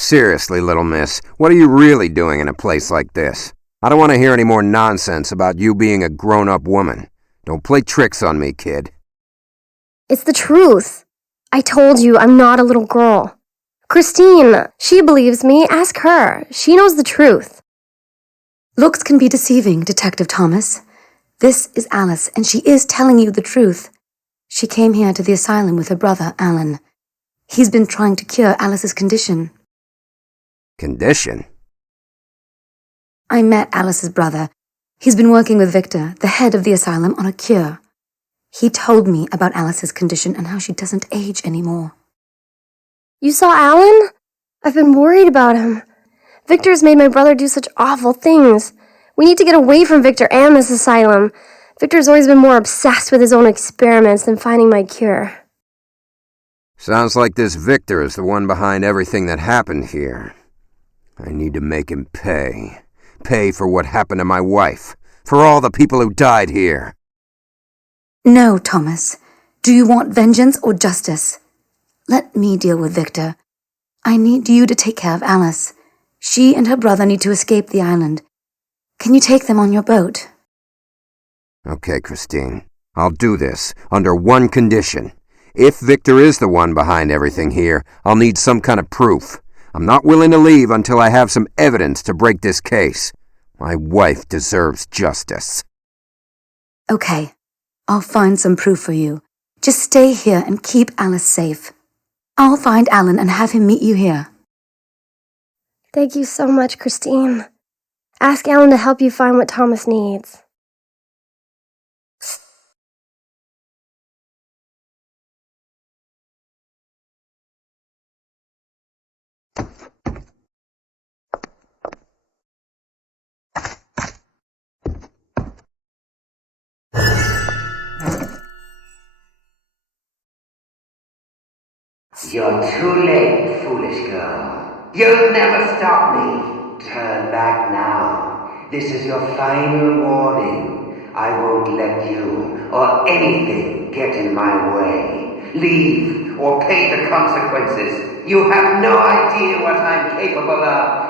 Seriously, little miss, what are you really doing in a place like this? I don't want to hear any more nonsense about you being a grown-up woman. Don't play tricks on me, kid. It's the truth. I told you I'm not a little girl. Christine, she believes me. Ask her. She knows the truth. Looks can be deceiving, Detective Thomas. This is Alice, and she is telling you the truth. She came here to the asylum with her brother, Alan. He's been trying to cure Alice's condition. Condition? I met Alice's brother. He's been working with Victor, the head of the asylum, on a cure. He told me about Alice's condition and how she doesn't age anymore. You saw Alan? I've been worried about him. Victor's made my brother do such awful things. We need to get away from Victor and this asylum. Victor's always been more obsessed with his own experiments than finding my cure. Sounds like this Victor is the one behind everything that happened here. I need to make him pay. Pay for what happened to my wife. For all the people who died here. No, Thomas. Do you want vengeance or justice? Let me deal with Victor. I need you to take care of Alice. She and her brother need to escape the island. Can you take them on your boat? Okay, Christine. I'll do this, under one condition. If Victor is the one behind everything here, I'll need some kind of proof. I'm not willing to leave until I have some evidence to break this case. My wife deserves justice. Okay. I'll find some proof for you. Just stay here and keep Alice safe. I'll find Alan and have him meet you here. Thank you so much, Christine. Ask Alan to help you find what Thomas needs. You're too late, foolish girl. You'll never stop me. Turn back now. This is your final warning. I won't let you or anything get in my way. Leave or pay the consequences. You have no idea what I'm capable of.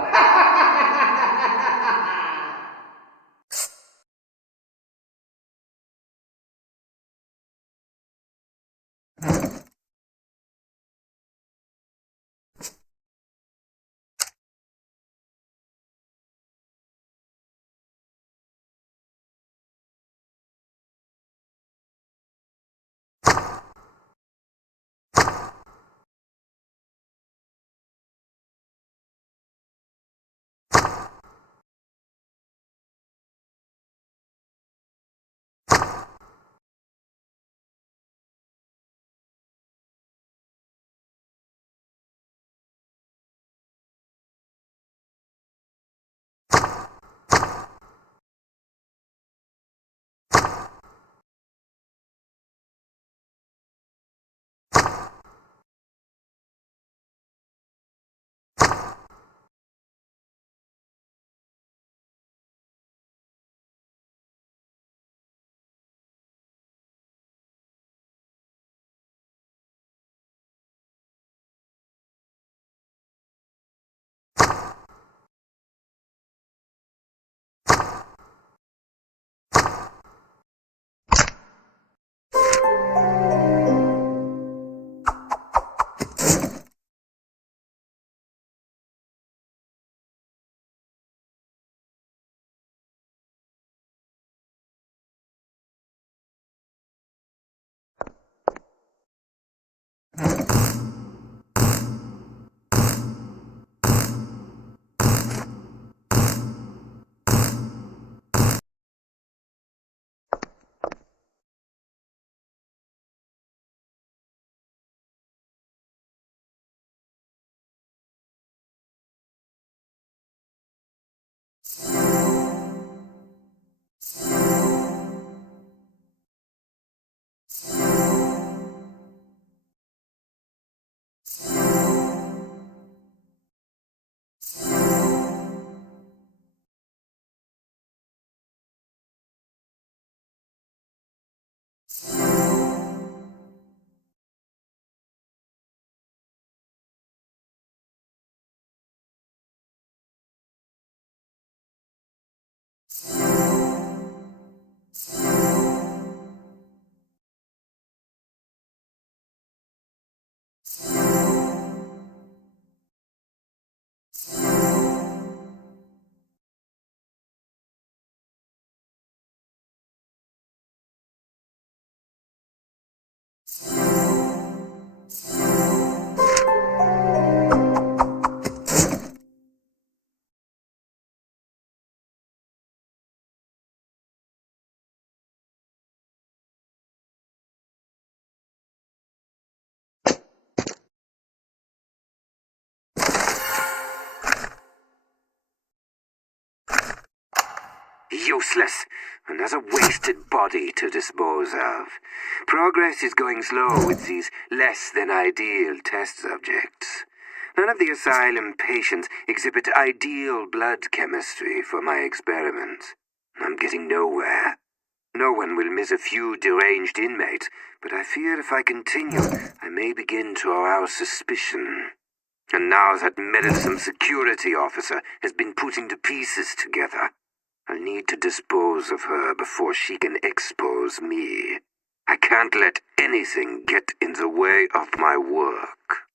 useless, another wasted body to dispose of. Progress is going slow with these less than ideal test subjects. None of the asylum patients exhibit ideal blood chemistry for my experiments. I'm getting nowhere. No one will miss a few deranged inmates, but I fear if I continue, I may begin to arouse suspicion. And now that meddlesome security officer has been putting the pieces together, I'll need to dispose of her before she can expose me. I can't let anything get in the way of my work.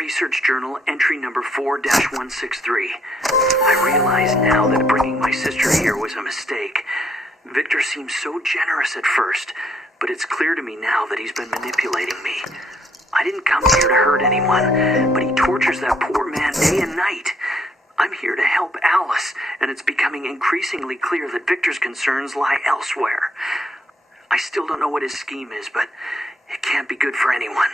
Research Journal entry number 4-163. I realize now that bringing my sister here was a mistake. Victor seemed so generous at first, but it's clear to me now that he's been manipulating me. I didn't come here to hurt anyone, but he tortures that poor man day and night. I'm here to help Alice, and it's becoming increasingly clear that Victor's concerns lie elsewhere. I still don't know what his scheme is, but it can't be good for anyone.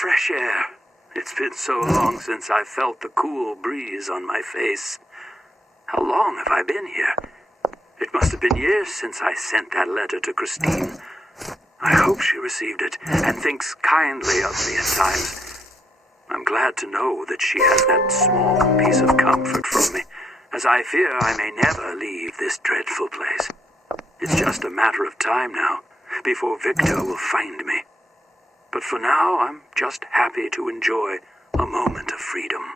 fresh air. It's been so long since I felt the cool breeze on my face. How long have I been here? It must have been years since I sent that letter to Christine. I hope she received it and thinks kindly of me at times. I'm glad to know that she has that small piece of comfort from me, as I fear I may never leave this dreadful place. It's just a matter of time now, before Victor will find me. But for now, I'm just happy to enjoy a moment of freedom.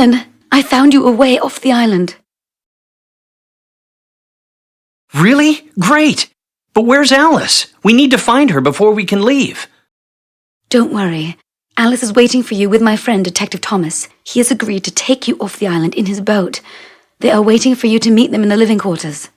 Alan, I found you a way off the island. Really? Great! But where's Alice? We need to find her before we can leave. Don't worry. Alice is waiting for you with my friend, Detective Thomas. He has agreed to take you off the island in his boat. They are waiting for you to meet them in the living quarters.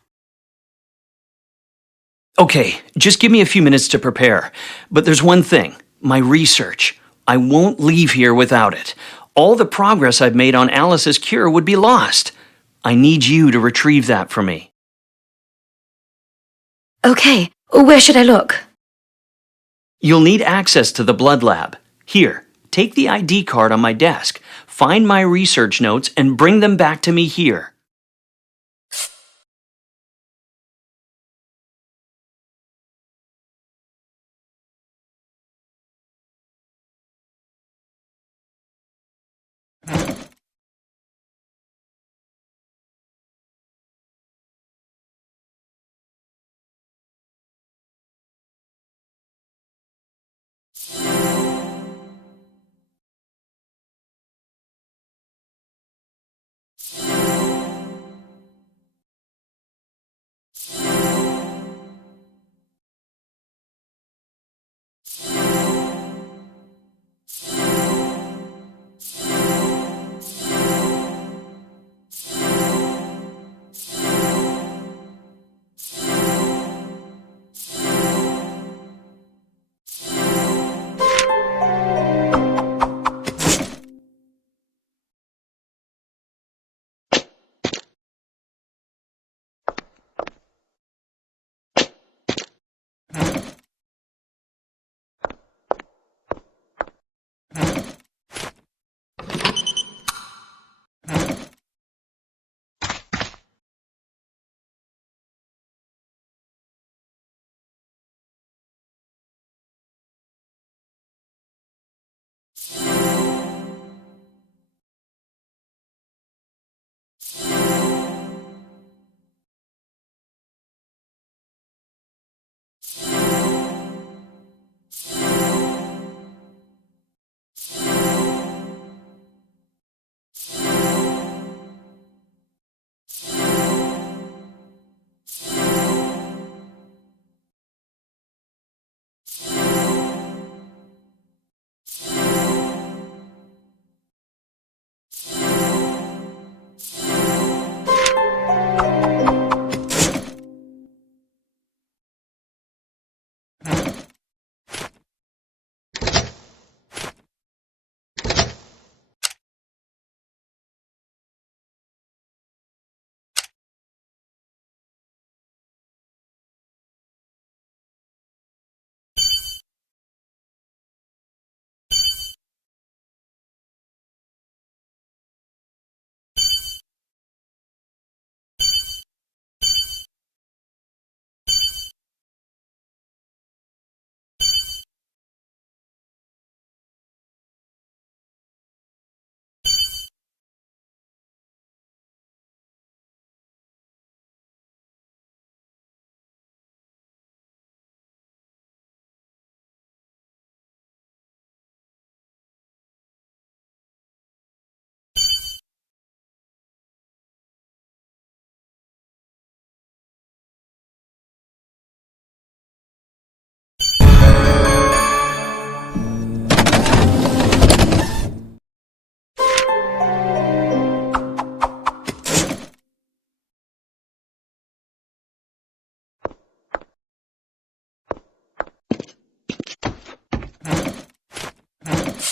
Okay, just give me a few minutes to prepare. But there's one thing, my research. I won't leave here without it. All the progress I've made on Alice's cure would be lost. I need you to retrieve that for me. Okay, where should I look? You'll need access to the blood lab. Here, take the ID card on my desk, find my research notes, and bring them back to me here.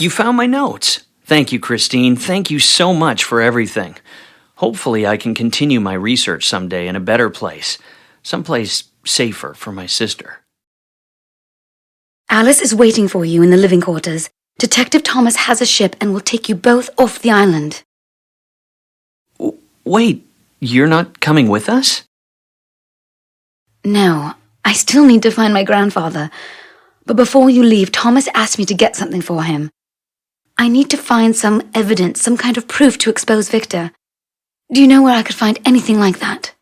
You found my notes. Thank you, Christine. Thank you so much for everything. Hopefully I can continue my research someday in a better place. Someplace safer for my sister. Alice is waiting for you in the living quarters. Detective Thomas has a ship and will take you both off the island. Wait, you're not coming with us? No, I still need to find my grandfather. But before you leave, Thomas asked me to get something for him. I need to find some evidence, some kind of proof to expose Victor. Do you know where I could find anything like that?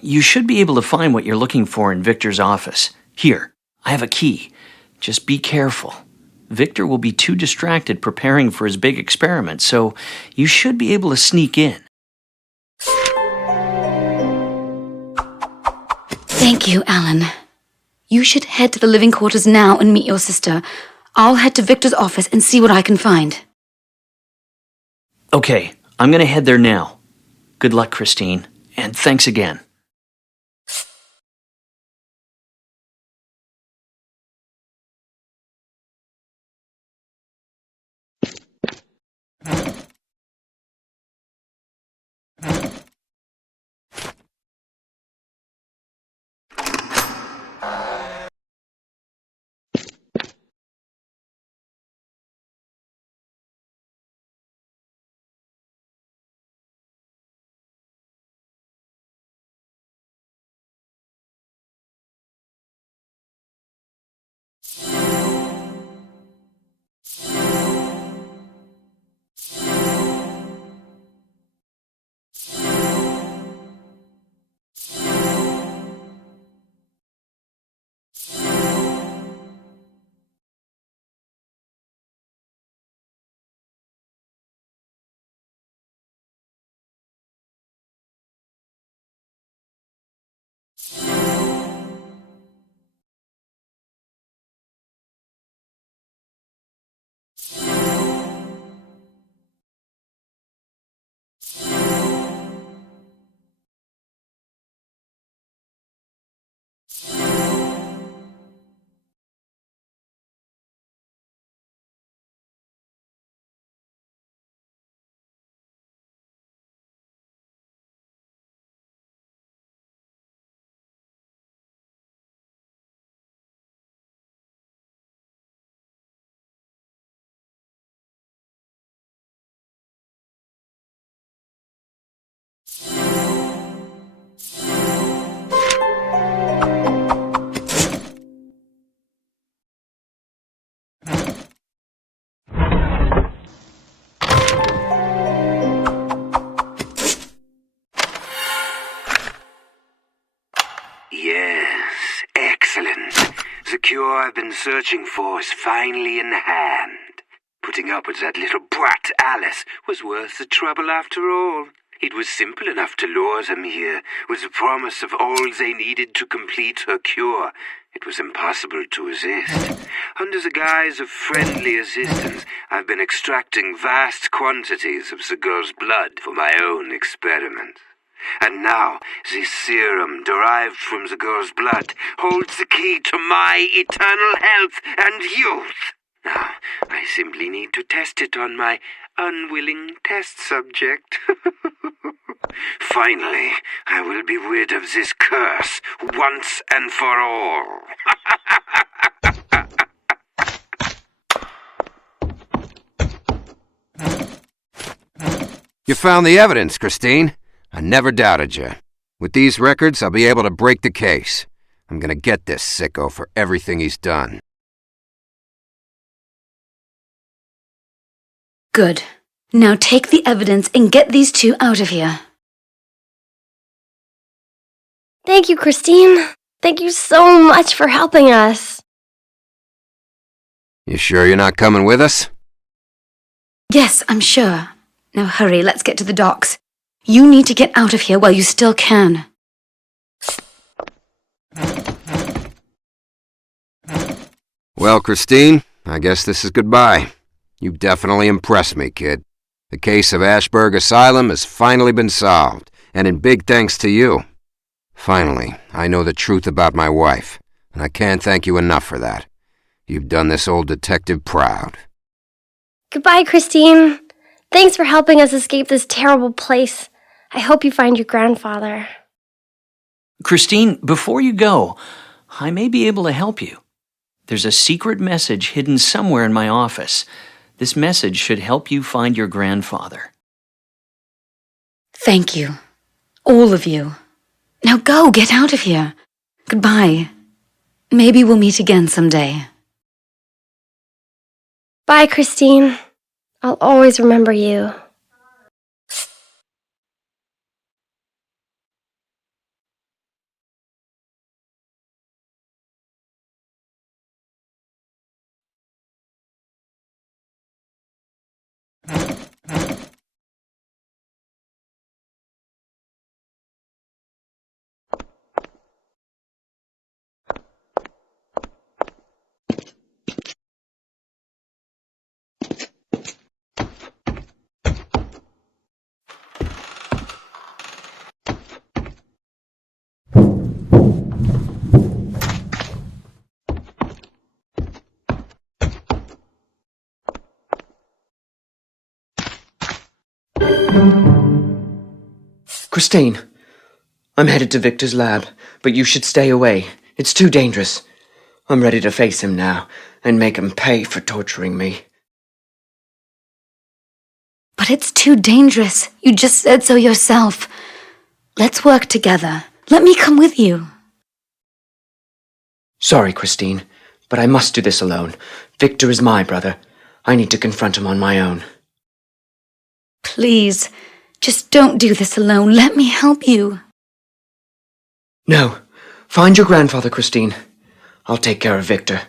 You should be able to find what you're looking for in Victor's office. Here, I have a key. Just be careful. Victor will be too distracted preparing for his big experiment, so you should be able to sneak in. Thank you, Alan. You should head to the living quarters now and meet your sister. I'll head to Victor's office and see what I can find. Okay, I'm gonna head there now. Good luck, Christine, and thanks again. Yes, excellent. The cure I've been searching for is finally in hand. Putting up with that little brat Alice was worth the trouble after all. It was simple enough to lure them here, with the promise of all they needed to complete her cure. It was impossible to resist. Under the guise of friendly assistance, I've been extracting vast quantities of the girl's blood for my own experiments. And now, this serum derived from the girl's blood holds the key to my eternal health and youth. Now, I simply need to test it on my unwilling test subject. Finally, I will be rid of this curse once and for all. You found the evidence, Christine. I never doubted you. With these records, I'll be able to break the case. I'm gonna get this sicko for everything he's done. Good. Now take the evidence and get these two out of here. Thank you, Christine. Thank you so much for helping us. You sure you're not coming with us? Yes, I'm sure. Now hurry, let's get to the docks. You need to get out of here while you still can. Well, Christine, I guess this is goodbye. You've definitely impressed me, kid. The case of Ashburg Asylum has finally been solved, and in big thanks to you. Finally, I know the truth about my wife, and I can't thank you enough for that. You've done this old detective proud. Goodbye, Christine. Thanks for helping us escape this terrible place. I hope you find your grandfather. Christine, before you go, I may be able to help you. There's a secret message hidden somewhere in my office. This message should help you find your grandfather. Thank you. All of you. Now go, get out of here. Goodbye. Maybe we'll meet again someday. Bye, Christine. I'll always remember you. Christine, I'm headed to Victor's lab, but you should stay away. It's too dangerous. I'm ready to face him now and make him pay for torturing me. But it's too dangerous. You just said so yourself. Let's work together. Let me come with you. Sorry, Christine, but I must do this alone. Victor is my brother. I need to confront him on my own. Please, just don't do this alone. Let me help you. No. Find your grandfather, Christine. I'll take care of Victor.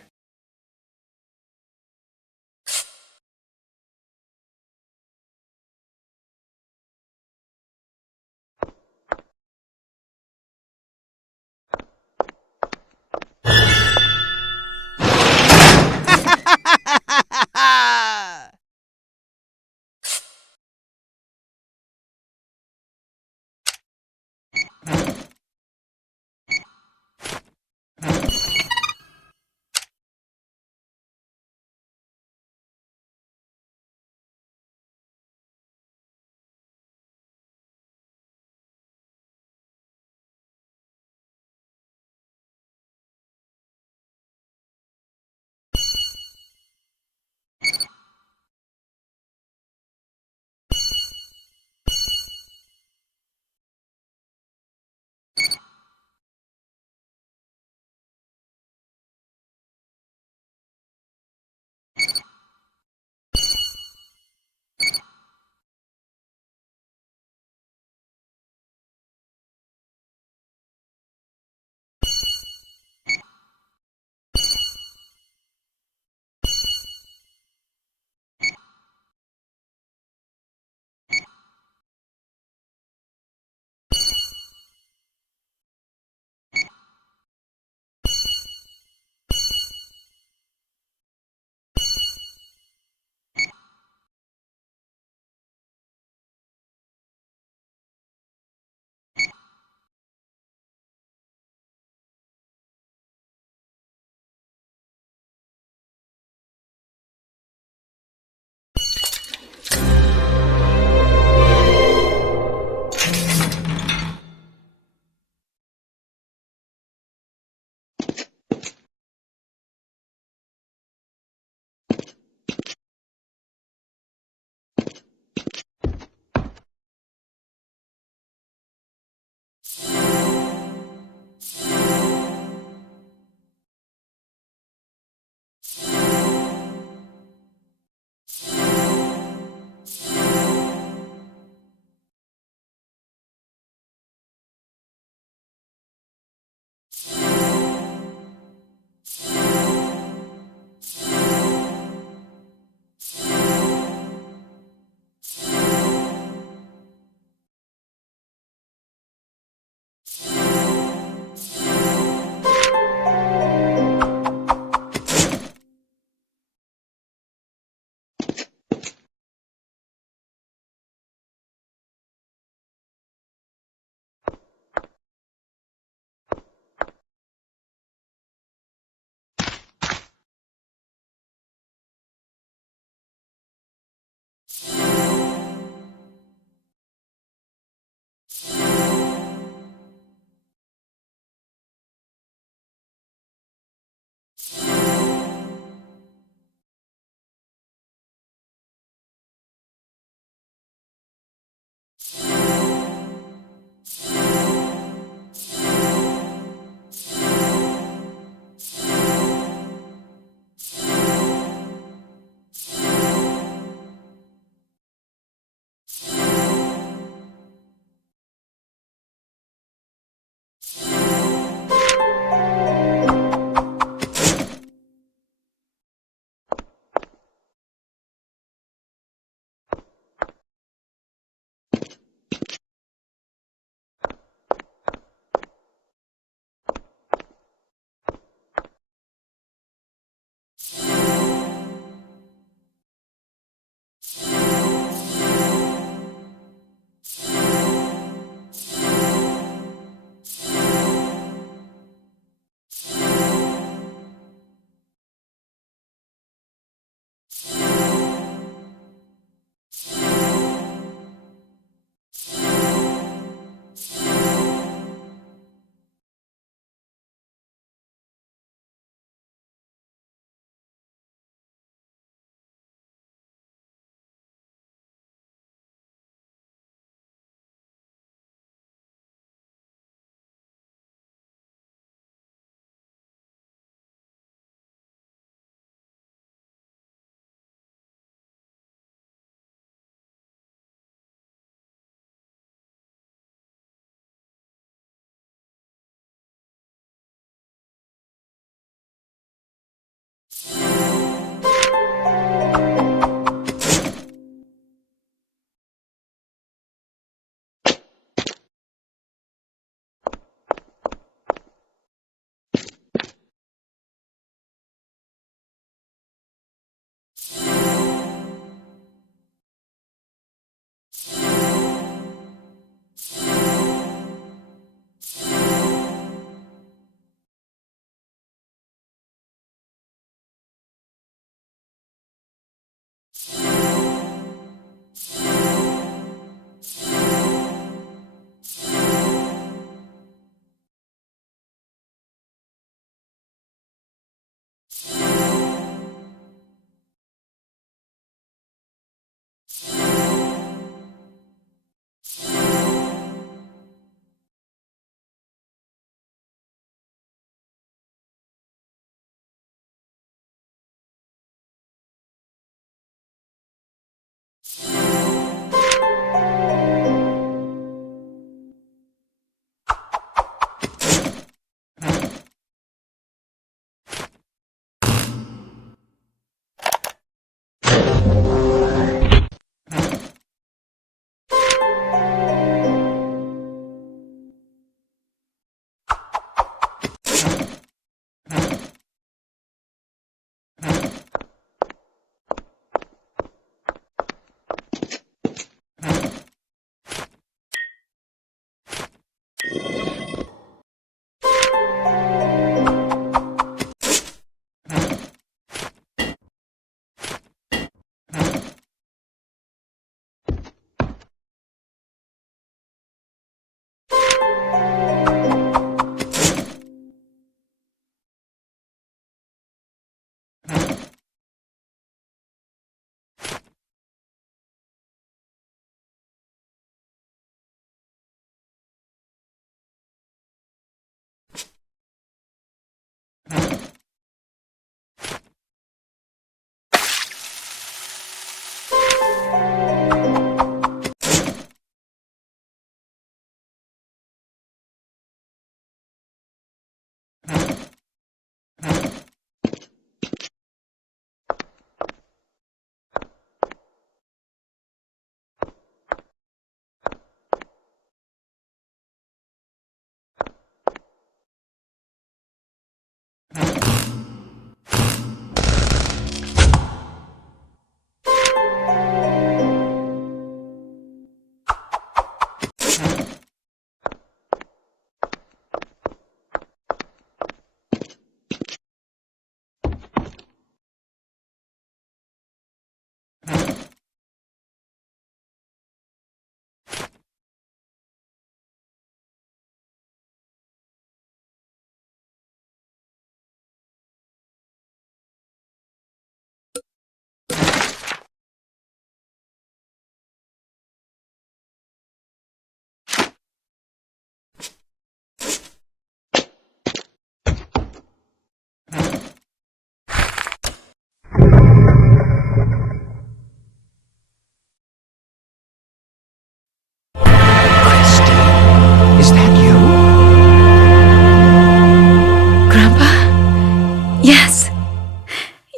Grandpa? Yes.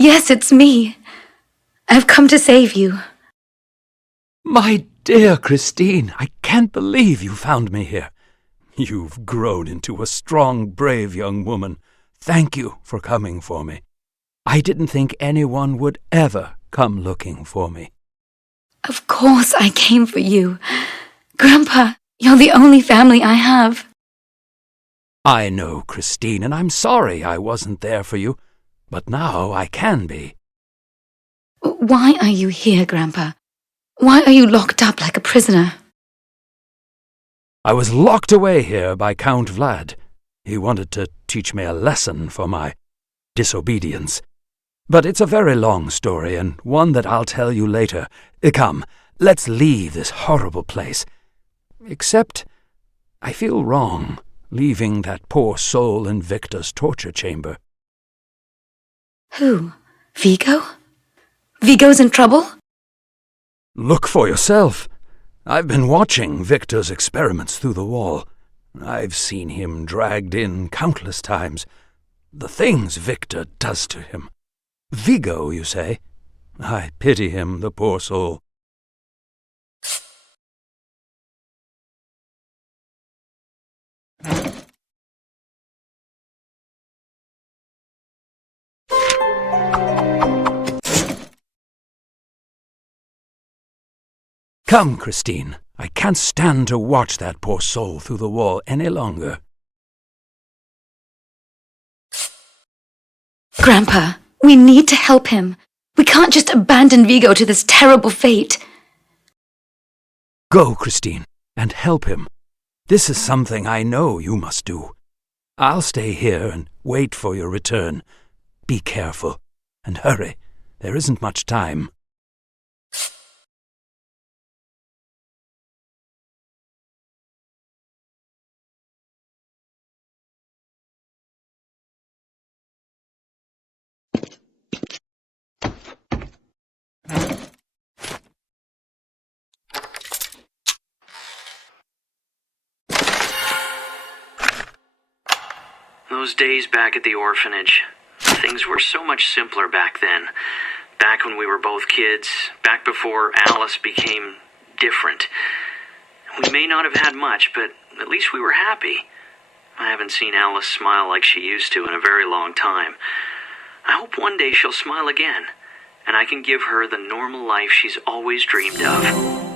Yes, it's me. I've come to save you. My dear Christine, I can't believe you found me here. You've grown into a strong, brave young woman. Thank you for coming for me. I didn't think anyone would ever come looking for me. Of course I came for you. Grandpa, you're the only family I have. I know, Christine, and I'm sorry I wasn't there for you, but now I can be. Why are you here, Grandpa? Why are you locked up like a prisoner? I was locked away here by Count Vlad. He wanted to teach me a lesson for my disobedience. But it's a very long story, and one that I'll tell you later. Come, let's leave this horrible place. Except, I feel wrong leaving that poor soul in Victor's torture chamber. Who? Vigo? Vigo's in trouble? Look for yourself. I've been watching Victor's experiments through the wall. I've seen him dragged in countless times. The things Victor does to him. Vigo, you say? I pity him, the poor soul. Come, Christine. I can't stand to watch that poor soul through the wall any longer. Grandpa, we need to help him. We can't just abandon Vigo to this terrible fate. Go, Christine, and help him. This is something I know you must do. I'll stay here and wait for your return. Be careful, and hurry. There isn't much time. Those days back at the orphanage. Things were so much simpler back then. Back when we were both kids. Back before Alice became different. We may not have had much, but at least we were happy. I haven't seen Alice smile like she used to in a very long time. I hope one day she'll smile again, and I can give her the normal life she's always dreamed of.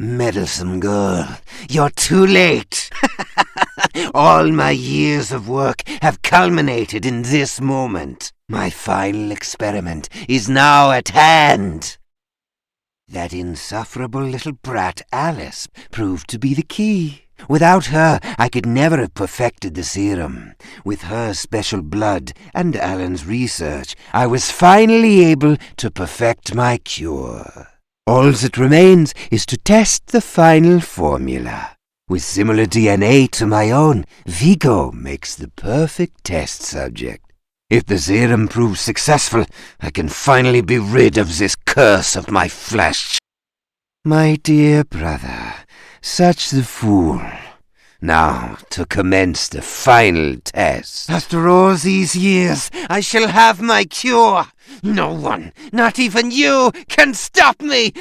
Meddlesome girl, you're too late. All my years of work have culminated in this moment. My final experiment is now at hand. That insufferable little brat Alice proved to be the key. Without her, I could never have perfected the serum. With her special blood and Alan's research, I was finally able to perfect my cure. All that remains is to test the final formula. With similar DNA to my own, Vigo makes the perfect test subject. If the serum proves successful, I can finally be rid of this curse of my flesh. My dear brother, such the fool. Now, to commence the final test. After all these years, I shall have my cure. No one, not even you, can stop me!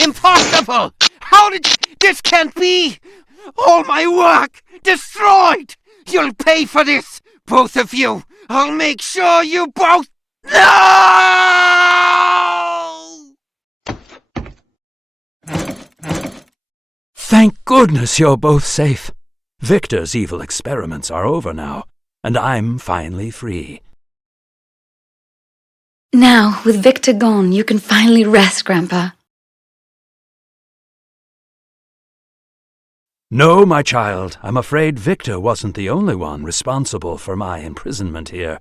Impossible! How did... This can't be! All my work destroyed! You'll pay for this, both of you! I'll make sure you both... No! Thank goodness you're both safe. Victor's evil experiments are over now, and I'm finally free. Now, with Victor gone, you can finally rest, Grandpa. No, my child, I'm afraid Victor wasn't the only one responsible for my imprisonment here.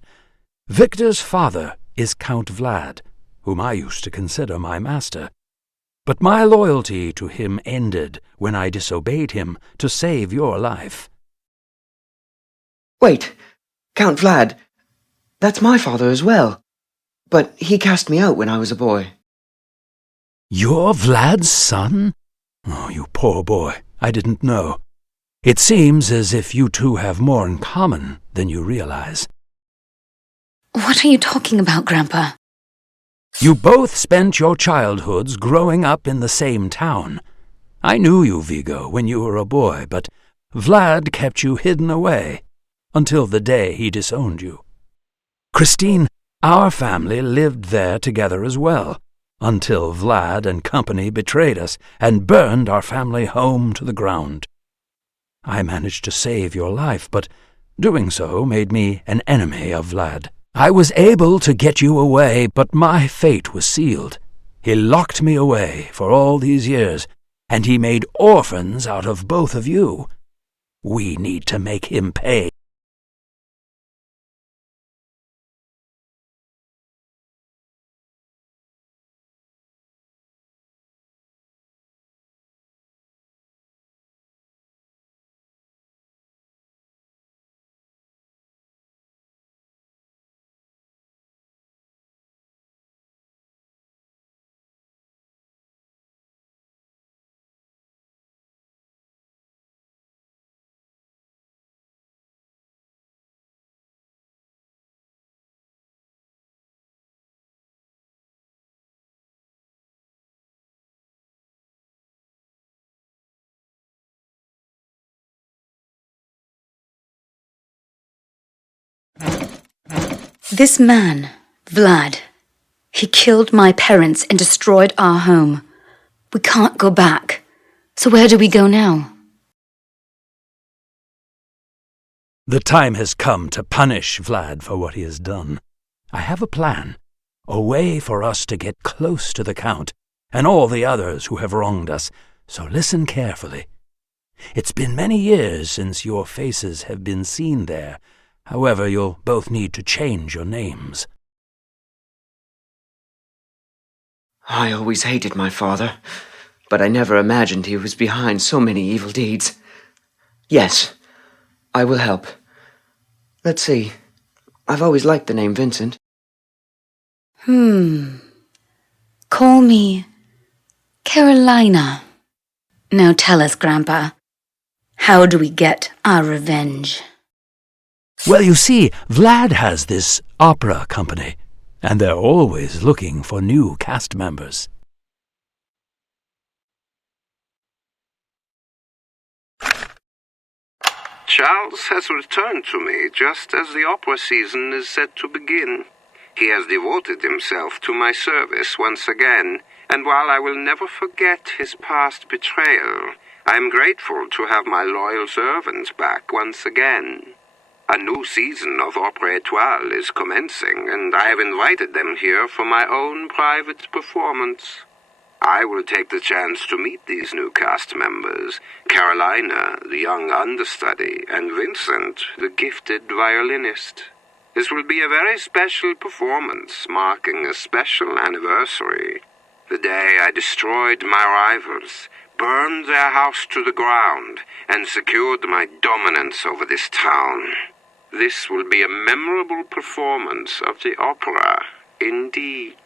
Victor's father is Count Vlad, whom I used to consider my master. But my loyalty to him ended when I disobeyed him to save your life. Wait, Count Vlad, that's my father as well. But he cast me out when I was a boy. You're Vlad's son? Oh, you poor boy, I didn't know. It seems as if you two have more in common than you realize. What are you talking about, Grandpa? You both spent your childhoods growing up in the same town. I knew you, Vigo, when you were a boy, but Vlad kept you hidden away until the day he disowned you. Christine, our family lived there together as well, until Vlad and company betrayed us and burned our family home to the ground. I managed to save your life, but doing so made me an enemy of Vlad. I was able to get you away, but my fate was sealed. He locked me away for all these years, and he made orphans out of both of you. We need to make him pay. This man, Vlad, he killed my parents and destroyed our home. We can't go back. So where do we go now? The time has come to punish Vlad for what he has done. I have a plan, a way for us to get close to the Count and all the others who have wronged us, so listen carefully. It's been many years since your faces have been seen there. However, you'll both need to change your names. I always hated my father, but I never imagined he was behind so many evil deeds. Yes, I will help. Let's see. I've always liked the name Vincent. Call me Carolina. Now tell us, Grandpa, how do we get our revenge? Well, you see, Vlad has this opera company, and they're always looking for new cast members. Charles has returned to me just as the opera season is set to begin. He has devoted himself to my service once again, and while I will never forget his past betrayal, I am grateful to have my loyal servants back once again. A new season of Opera Étoile is commencing, and I have invited them here for my own private performance. I will take the chance to meet these new cast members, Carolina, the young understudy, and Vincent, the gifted violinist. This will be a very special performance, marking a special anniversary. The day I destroyed my rivals, burned their house to the ground, and secured my dominance over this town. This will be a memorable performance of the opera, indeed.